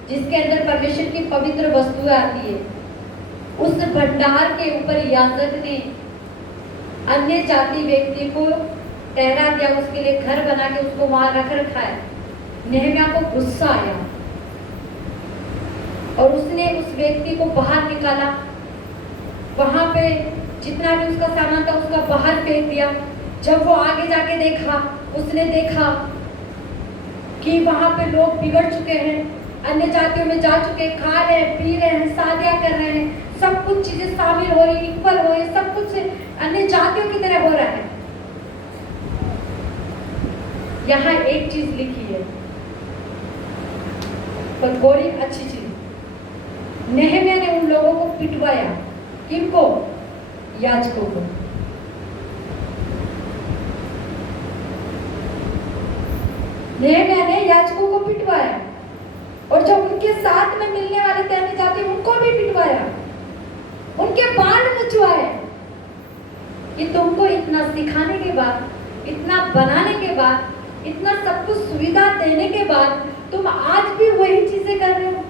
जिसके अंदर परमेश्वर की पवित्र वस्तुएं आती है, उस भंडार के ऊपर याजक ने अन्य जाति व्यक्ति को ठहरा दिया, उसके लिए घर बना के उसको वहां रख रखा है। नेहम्याह को गुस्सा आया और उसने उस व्यक्ति को बाहर निकाला, वहां पे जितना भी उसका सामान था उसका बाहर फेंक दिया। जब वो आगे जाके देखा, उसने देखा कि वहां पे लोग बिगड़ चुके हैं, अन्य जातियों में जा चुके, खा रहे हैं, पी रहे हैं, शादियां कर रहे हैं, सब कुछ चीजें शामिल हो रही, इक्वल हो रही, सब कुछ अन्य जातियों की तरह हो रहा है। यहाँ एक चीज लिखी है, पर बड़ी अच्छी चीज, नेहम्याह ने उन लोगों को पिटवाया। किनको? याजकों को। नेहम्याह ने याजकों को पिटवाया, और जो उनके साथ में मिलने वाले थे अन्य जाति, उनको भी पिटवाया, उनके बाल मुचवाए कि तुमको इतना सिखाने के बाद, इतना बनाने के बाद, इतना सब कुछ सुविधा देने के बाद तुम आज भी वही चीजें कर रहे हो।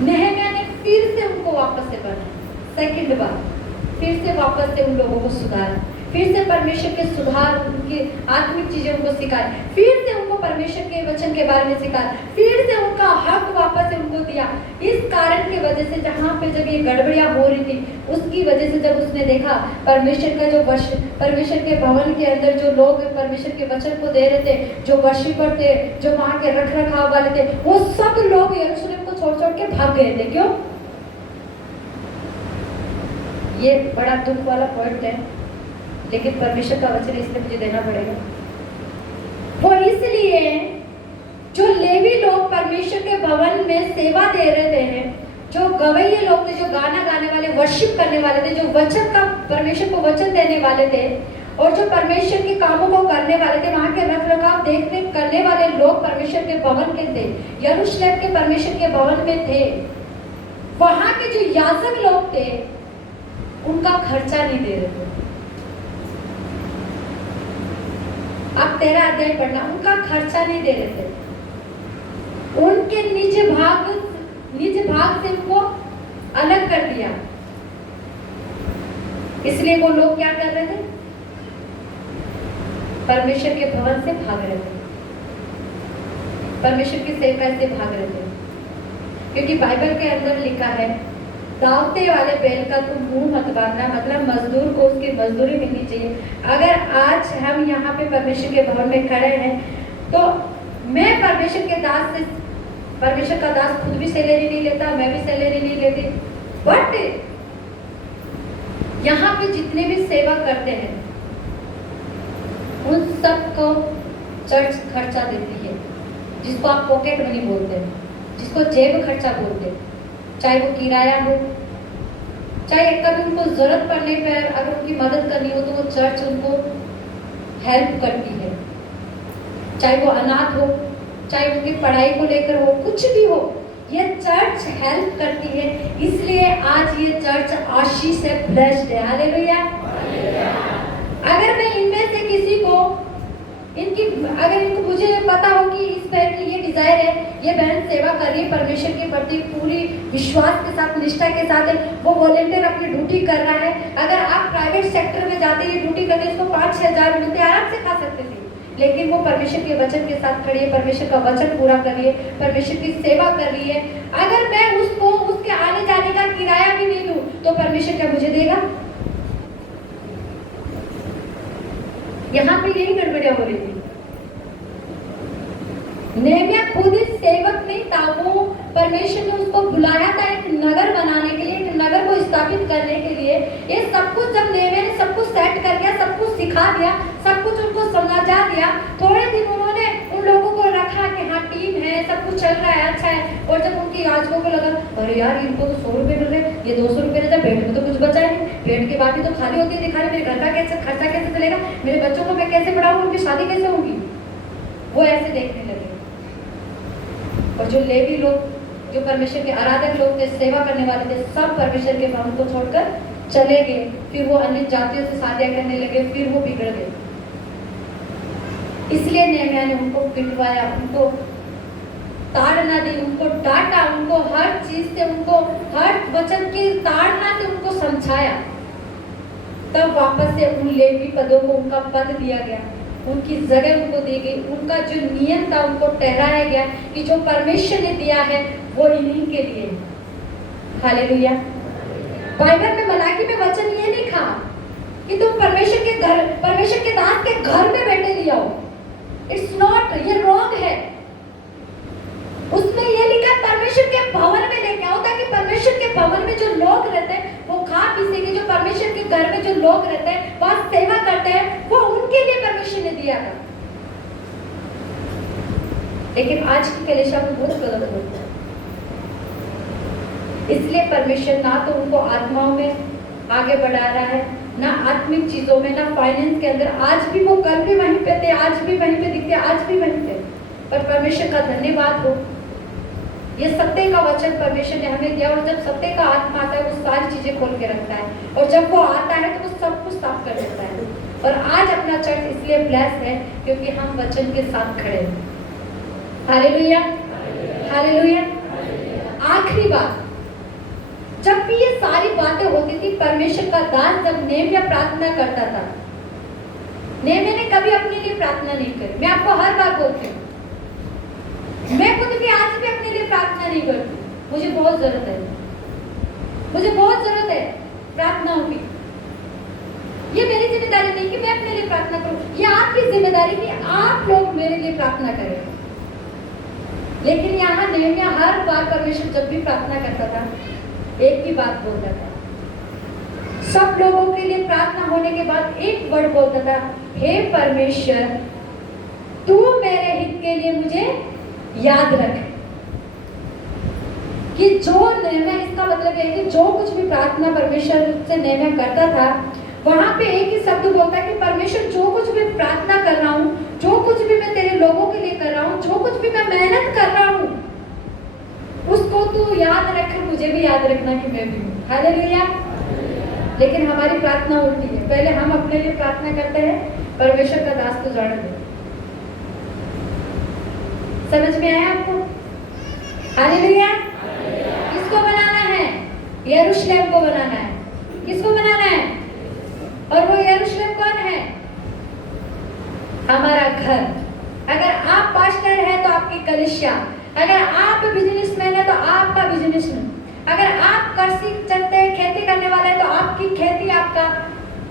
नेहम्याह ने फिर से उनको वापस से बनाया, सेकंड बार फिर से वापस से उन लोगों को सुधारा, फिर से परमेश्वर के सुधार, उनकी आत्मिक चीजें उनको सिखाए, फिर से उनको परमेश्वर के वचन के बारे में सिखाया, फिर से उनका हक वापस से उनको दिया। इस कारण की वजह से जहाँ पे जब ये गड़बड़ियां हो रही थी, उसकी वजह से जब उसने देखा परमेश्वर का जो परमेश्वर के भवन के अंदर जो लोग परमेश्वर के वचन को दे रहे थे, जो वर्शिपर थे, जो वहाँ के रख रखाव वाले थे, वो सब लोग यरूशलेम को छोड़ छोड़ के भाग गए थे। क्यों? ये बड़ा दुख वाला पॉइंट है, लेकिन परमेश्वर का वचन इसलिए मुझे देना पड़ेगा। वो इसलिए जो लेवी लोग परमेश्वर के भवन में सेवा दे रहे थे, जो गवैये लोग थे, जो गाना गाने वाले, वर्शिप करने वाले थे, जो वचन का परमेश्वर को वचन देने वाले थे, और जो परमेश्वर के कामों को करने वाले थे, वहां के रख रखाव देखने करने वाले लोग परमेश्वर के भवन के थे, यरूशलेम के परमेश्वर के भवन में थे। वहां के जो याजक लोग थे उनका खर्चा नहीं दे रहे थे। आप 13 अध्याय पढ़ना, उनका खर्चा नहीं दे रहे थे, उनके निज भाग से उनको अलग कर दिया। इसलिए वो लोग क्या कर रहे थे? परमेश्वर के भवन से भाग रहे थे, परमेश्वर की सेवा से भाग रहे थे। क्योंकि बाइबल के अंदर लिखा है, दावते वाले बैल का तुम मुंह मत बांधना, मतलब मजदूर को उसकी मजदूरी मिलनी चाहिए। अगर आज हम यहाँ पे परमेश्वर के भवन में खड़े हैं, तो मैं परमेश्वर के दास से, परमेश्वर का दास खुद भी सैलरी नहीं लेता, मैं भी सैलरी नहीं लेती, बट यहाँ पे जितने भी सेवा करते हैं उन सबको चर्च खर्चा देती है, जिसको आप पॉकेट मनी बोलते हैं, जिसको जेब खर्चा बोलते हैं। चाहे वो किराया हो, चाहे कभी उनको जरूरत पड़ने पर अगर उनकी मदद करनी हो तो वो चर्च उनको हेल्प करती है। चाहे वो अनाथ हो, चाहे उनकी पढ़ाई को लेकर हो, कुछ भी हो, ये चर्च हेल्प करती है। इसलिए आज ये चर्च आशीष से ब्लेस्ड है। हालेलुया। अगर मैं इनमें से किसी को अगर इनको मुझे पता हो कि इस बहन की ये डिजायर है, ये बहन सेवा कर रही है परमेश्वर के प्रति पूरी विश्वास के साथ, निष्ठा के साथ है, वो वॉलेंटियर अपनी ड्यूटी कर रहा है। अगर आप प्राइवेट सेक्टर में जाते ये ड्यूटी करते, इसको 5-6 हज़ार मिलते, आराम से खा सकते थे, लेकिन वो परमेश्वर के वचन के साथ खड़ी है, परमेश्वर का वचन पूरा कर रही है, परमेश्वर की सेवा कर रही है। अगर मैं उसको उसके आने जाने का किराया भी नहीं दूं तो परमेश्वर क्या मुझे देगा? यहाँ पे यही गड़बड़ियां हो रही थी। नेहम्याह खुद ही सेवक नहीं था, वो परमेश्वर ने उसको बुलाया था एक नगर बनाने के लिए, एक नगर को स्थापित करने के लिए। ये सब कुछ जब नेहम्याह ने सब कुछ सेट कर दिया, सब कुछ सिखा दिया, सब कुछ उनको समझा दिया, थोड़े दिन उन्होंने उन लोगों को रखा चल रहा है, अच्छा है। और जब उनकी याचकों को लगा अरे यार इनको तो 100 रुपए मिल रहे, ये 200 रुपए रहता है, पेट में तो कुछ बचा ही नहीं, पेट की बाटी तो खाली होती है, दिखा रही, मेरे घर का कैसे खर्चा कैसे चलेगा, मेरे बच्चों को मैं कैसे पढ़ाऊँ, उनकी शादी कैसे होगी, वो ऐसे देखने लगे। और जो लेवी लोग, जो परमेश्वर के आराधक लोग थे, सेवा करने वाले थे, सब परमेश्वर के भवन को छोड़कर चले गए। फिर वो अन्य जातियों से शादियां करने लगे, फिर वो बिगड़ गए। इसलिए नेहम्याह ने उनको पिटवाया, उनको ताड़ना दी, उनको डांटा, उनको हर चीज से, उनको हर वचन की ताड़ना से उनको समझाया। तब वापस से उन लेवी पदों को उनका पद दिया गया, उनकी जगह उनको दी गई, उनका जो नियम था उनको ठहराया गया कि जो परमेश्वर ने दिया है वो इन्हीं के लिए। हालेलुया। बाइबल में मलाकी में वचन ये लिखा कि तुम परमेश्वर के घर, परमेश्वर के दास के घर में बेटे ले आओ। इट्स नॉट, ये रॉन्ग है। उसमें ये लिखा परमेश्वर के भवन में लेके आओ, ताकि परमेश्वर के भवन में जो लोग रहते हैं वो खा पी सके। जो परमेश्वर के घर में जो लोग रहते हैं, वहां सेवा करते हैं, वो उनके लिए परमेश्वर ने दिया था। लेकिन आज की कलीसिया में बहुत गलत होता है। इसलिए परमेश्वर ना तो उनको आत्माओं में आगे बढ़ा रहा है, ना आत्मिक चीजों में, ना फाइनेंस के अंदर। आज भी वो कल भी वहीं पे थे, आज भी वहीं पे दिखते, आज भी वहीं पे। पर परमेश्वर का धन्यवाद हो, ये सत्य का वचन परमेश्वर ने हमें दिया। और जब सत्य का आत्मा आता है वो सारी चीजें खोल के रखता है, और जब वो आता है तो वो सब कुछ साफ कर देता है। और आज अपना चर्च इसलिए ब्लेस्ड है क्योंकि हम वचन के साथ खड़े हैं। Hallelujah, hallelujah. आखिरी बात, जब भी ये सारी बातें होती थी, परमेश्वर का दास जब नेहम्याह प्रार्थना करता था, नेहम्याह ने कभी अपने लिए प्रार्थना नहीं करी। मैं आपको हर बार बोलती हूँ, मैं खुद भी आज भी अपने लिए प्रार्थना नहीं करती। मुझे बहुत जरूरत है, मुझे बहुत जरूरत है प्रार्थनाओं की। ये मेरी जिम्मेदारी नहीं कि मैं अपने लिए प्रार्थना करूं, ये आपकी जिम्मेदारी कि आप लोग मेरे लिए प्रार्थना करें। लेकिन यहाँ नेहम्याह हर बार परमेश्वर जब भी प्रार्थना करता था, एक ही बात बोलता था। सब लोगों के लिए प्रार्थना होने के बाद एक वर्ड बोलता था, हे परमेश्वर, तू मेरे हित के लिए मुझे याद रख। कि जो नेहम्याह, इसका मतलब है कि जो कुछ भी प्रार्थना परमेश्वर से नेहम्याह करता था, वहां पे एक ही शब्द बोलता है कि परमेश्वर, जो कुछ भी प्रार्थना कर रहा हूँ, जो कुछ भी मैं तेरे लोगों के लिए कर रहा हूँ, जो कुछ भी मैं मेहनत कर रहा हूँ, उसको तू याद रख, मुझे भी याद रखना कि मैं भी हूँ। हालेलुया। लेकिन हमारी प्रार्थना उल्टी है, पहले हम अपने लिए प्रार्थना करते हैं, परमेश्वर का दास तो जाने दो। समझ में आया आपको? हालेलुया। किसको बनाना है? यरूशलेम को बनाना है। किसको बनाना है? और वो यरूशलेम कौन है? हमारा घर। अगर आप पास्टर है तो आपकी कलीसिया, अगर आप बिजनेसमैन है तो आपका बिजनेसमैन, अगर आप कृषि चलते हैं, खेती करने वाले हैं तो आपकी खेती आपका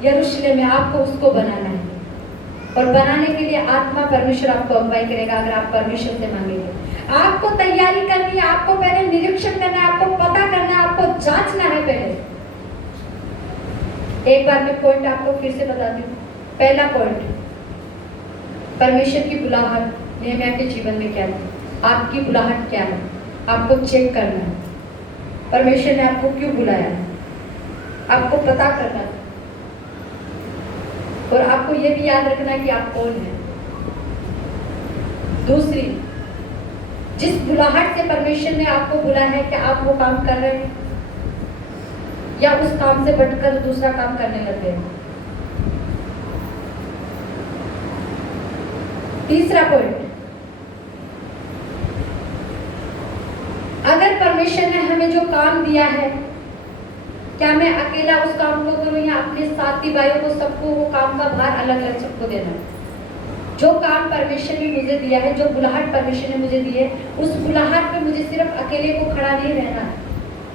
यरूशलेम है। आपको उसको बनाना है, और बनाने के लिए आत्मा परमेश्वर आपको अगुवाई करेगा अगर आप परमेश्वर से मांगेंगे। आपको तैयारी करनी है, आपको पहले निरीक्षण करना है, आपको पता करना है, आपको जांचना है पहले। एक बार मैं पॉइंट आपको फिर से बताती हूँ। पहला पॉइंट, परमेश्वर की बुलाहट नेहम्याह के जीवन में क्या थी? आपकी बुलाहट क्या है? आपको चेक करना है, परमेश्वर ने आपको क्यों बुलाया है, आपको पता करना है। और आपको ये भी याद रखना है कि आप कौन हैं। दूसरी, जिस बुलाहट से परमेश्वर ने आपको बुलाया है, क्या आप वो काम कर रहे हैं या उस काम से बढ़कर दूसरा काम करने लगे हैं? तीसरा पॉइंट, अगर परमेश्वर ने हमें जो काम दिया है, क्या मैं अकेला उस काम को करूं या अपने साथी भाइयों को, सबको वो काम का भार अलग अलग सबको देना है? जो काम परमेश्वर ने मुझे दिया है, जो बुलाहट परमेश्वर ने मुझे दी है, उस बुलाहट में मुझे सिर्फ अकेले को खड़ा नहीं रहना है।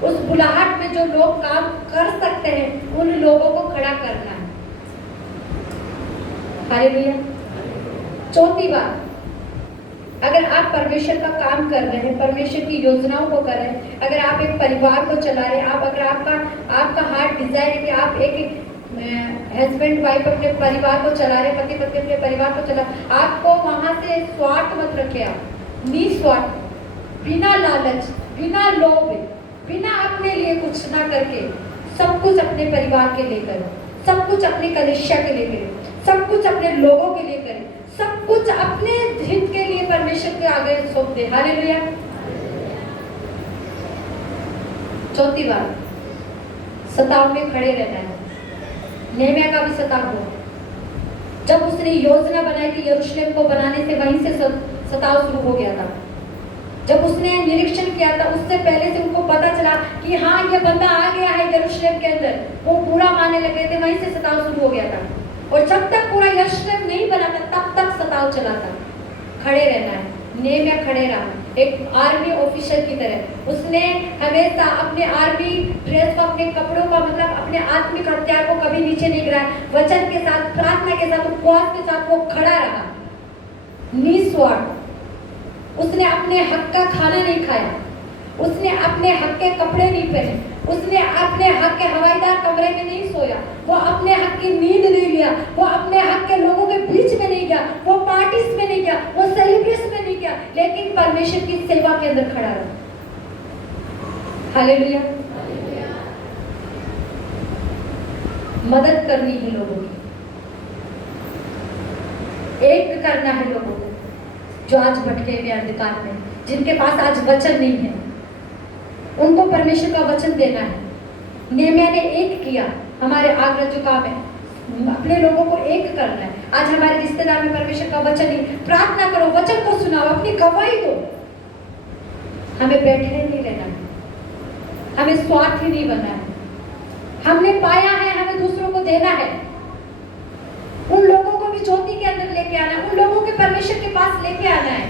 उस बुलाहट में जो लोग काम कर सकते हैं, उन लोगों को खड़ा करना है। हालेलुया। चौथी बात, अगर आप परमेश्वर का काम कर रहे हैं, परमेश्वर की योजनाओं को कर रहे हैं, अगर आप एक परिवार को चला रहे हैं, अगर आपका हार्ट डिजायर है कि आप एक हस्बैंड वाइफ अपने परिवार को चला रहे, पति पत्नी अपने परिवार को चला, आपको वहां से स्वार्थ मत रखे, आप निस्वार्थ। बिना लालच, बिना लोभ, बिना अपने लिए कुछ ना करके, सब कुछ अपने परिवार के लिए करें, सब कुछ अपनी कलीसिया के लिए करें, सब कुछ अपने लोगों के लिए करें, सब कुछ अपने हित के लिए परमेश्वर के आगे सौंप दे। हालेलुया। चौथी बात, सताव में खड़े रहना है। नेहमिया का भी सताव हुआ जब उसने योजना बनाई थी यरूशलेम को बनाने से, वहीं से सताव शुरू हो गया था। जब उसने निरीक्षण किया था, उससे पहले से उनको पता चला कि हाँ ये बंदा आ गया है यरूशलेम के अंदर, वो पूरा मानने लगे थे, वहीं से सताव शुरू हो गया था। और जब तक पूरा यरूशलेम नहीं बना था तब तक सताव चला था। खड़े रहना है। नेहमिया खड़े रहा, एक आर्मी ऑफिसर की तरह। उसने हमेशा अपने आर्मी ड्रेस को, अपने कपड़ों का, मतलब अपने आत्मिक हथियार को कभी नीचे नहीं गिराया। वचन के साथ, प्रार्थना के साथ, उपवास के साथ वो खड़ा रहा निस्वार्थ। उसने अपने हक का खाना नहीं खाया, उसने अपने हक के कपड़े नहीं पहने, उसने अपने हक के हवाईदार कमरे में नहीं सोया, वो अपने हक की नींद नहीं लिया, वो अपने हक के लोगों के बीच में नहीं गया, वो पार्टीज में नहीं गया, वो सेलिब्रेशन में नहीं गया, लेकिन परमेश्वर की सेवा के अंदर खड़ा रहा। हालेलुया। मदद करनी है लोगों की, एक करना है लोगों को जो आज भटके हुए अंधकार में, जिनके पास आज वचन नहीं है, उनको परमेश्वर का वचन देना है। नेहमिया ने एक किया। हमारे आग्रह जो काम है, अपने लोगों को एक करना है। आज हमारे रिश्तेदार में परमेश्वर का वचन नहीं, प्रार्थना करो, वचन को सुनाओ, अपनी गवाही दो। हमें बैठे नहीं रहना है, हमें स्वार्थी नहीं बनना है। हमने पाया है, हमें दूसरों को देना है। उन लोगों को भी ज्योति के अंदर लेके आना है, उन लोगों के परमेश्वर के पास लेके आना है।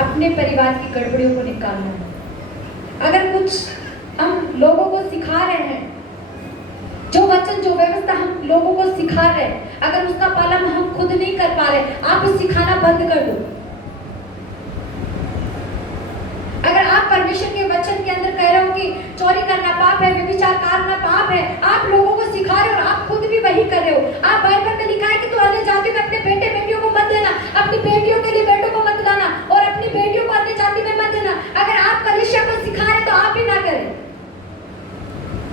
अपने परिवार की गड़बड़ियों को निकालना है। अगर कुछ हम लोगों को सिखा रहे हैं, जो वचन, जो व्यवस्था हम लोगों को सिखा रहे हैं, अगर उसका पालन हम खुद नहीं कर पा रहे, आप सिखाना बंद कर दो। अगर आप परमेश्वर के वचन के अंदर कह रहे हो कि चोरी करना पाप है, व्यभिचार करना पाप है, आप लोगों को सिखा रहे हो और आप खुद भी वही कर रहे हो। आप बाइबल में लिखा है कि तू अन्य जाति में अपने बेटे बेटियों को मत देना, अपनी बेटियों के लिए बेटों को मत लाना, और अपनी बेटियों को अन्य जाति में मत देना। अगर आप कलीसिया को सिखा रहे तो आप भी ना करें।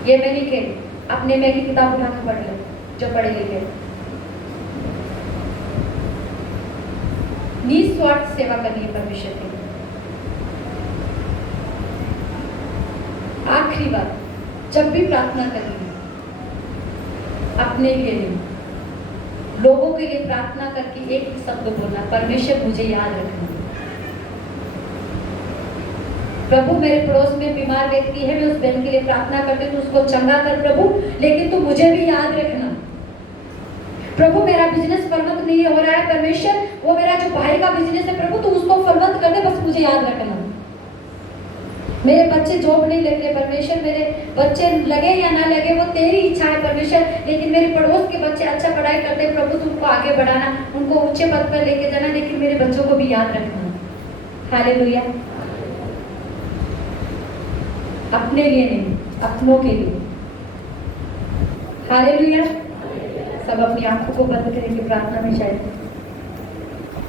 ये मैं नहीं कह, अपने में की किताब उठा के पढ़ लो जो पढ़े लिखे। निस्वार्थ सेवा करनी है परमेश्वर की। आखिरी बात, जब भी प्रार्थना करनी, अपने लिए नहीं, लोगों के लिए प्रार्थना करके एक शब्द बोलना, परमेश्वर मुझे याद रखना। प्रभु मेरे पड़ोस में बीमार व्यक्ति है, मैं उस बहन के लिए प्रार्थना करती हूँ, तो उसको चंगा कर प्रभु, लेकिन तू मुझे भी याद रखना। प्रभु मेरा बिजनेस फलवंत नहीं हो रहा है, परमेश्वर वो मेरा जो भाई का बिजनेस है प्रभु, तू उसको फलवंत कर दे, बस मुझे याद रखना। मेरे बच्चे जॉब नहीं लग रहे परमेश्वर, मेरे बच्चे लगे या ना लगे वो तेरी इच्छा है परमेश्वर, लेकिन मेरे पड़ोस के बच्चे अच्छा पढ़ाई करते हैं प्रभु, तुमको आगे बढ़ाना, उनको ऊंचे पद पर लेके जाना, लेकिन मेरे बच्चों को भी याद रखना। हालेलुया। अपने लिए नहीं, अपनों के लिए। हालेलुया। सब अपनी आंखों को बंद करेंगे प्रार्थना में शायद।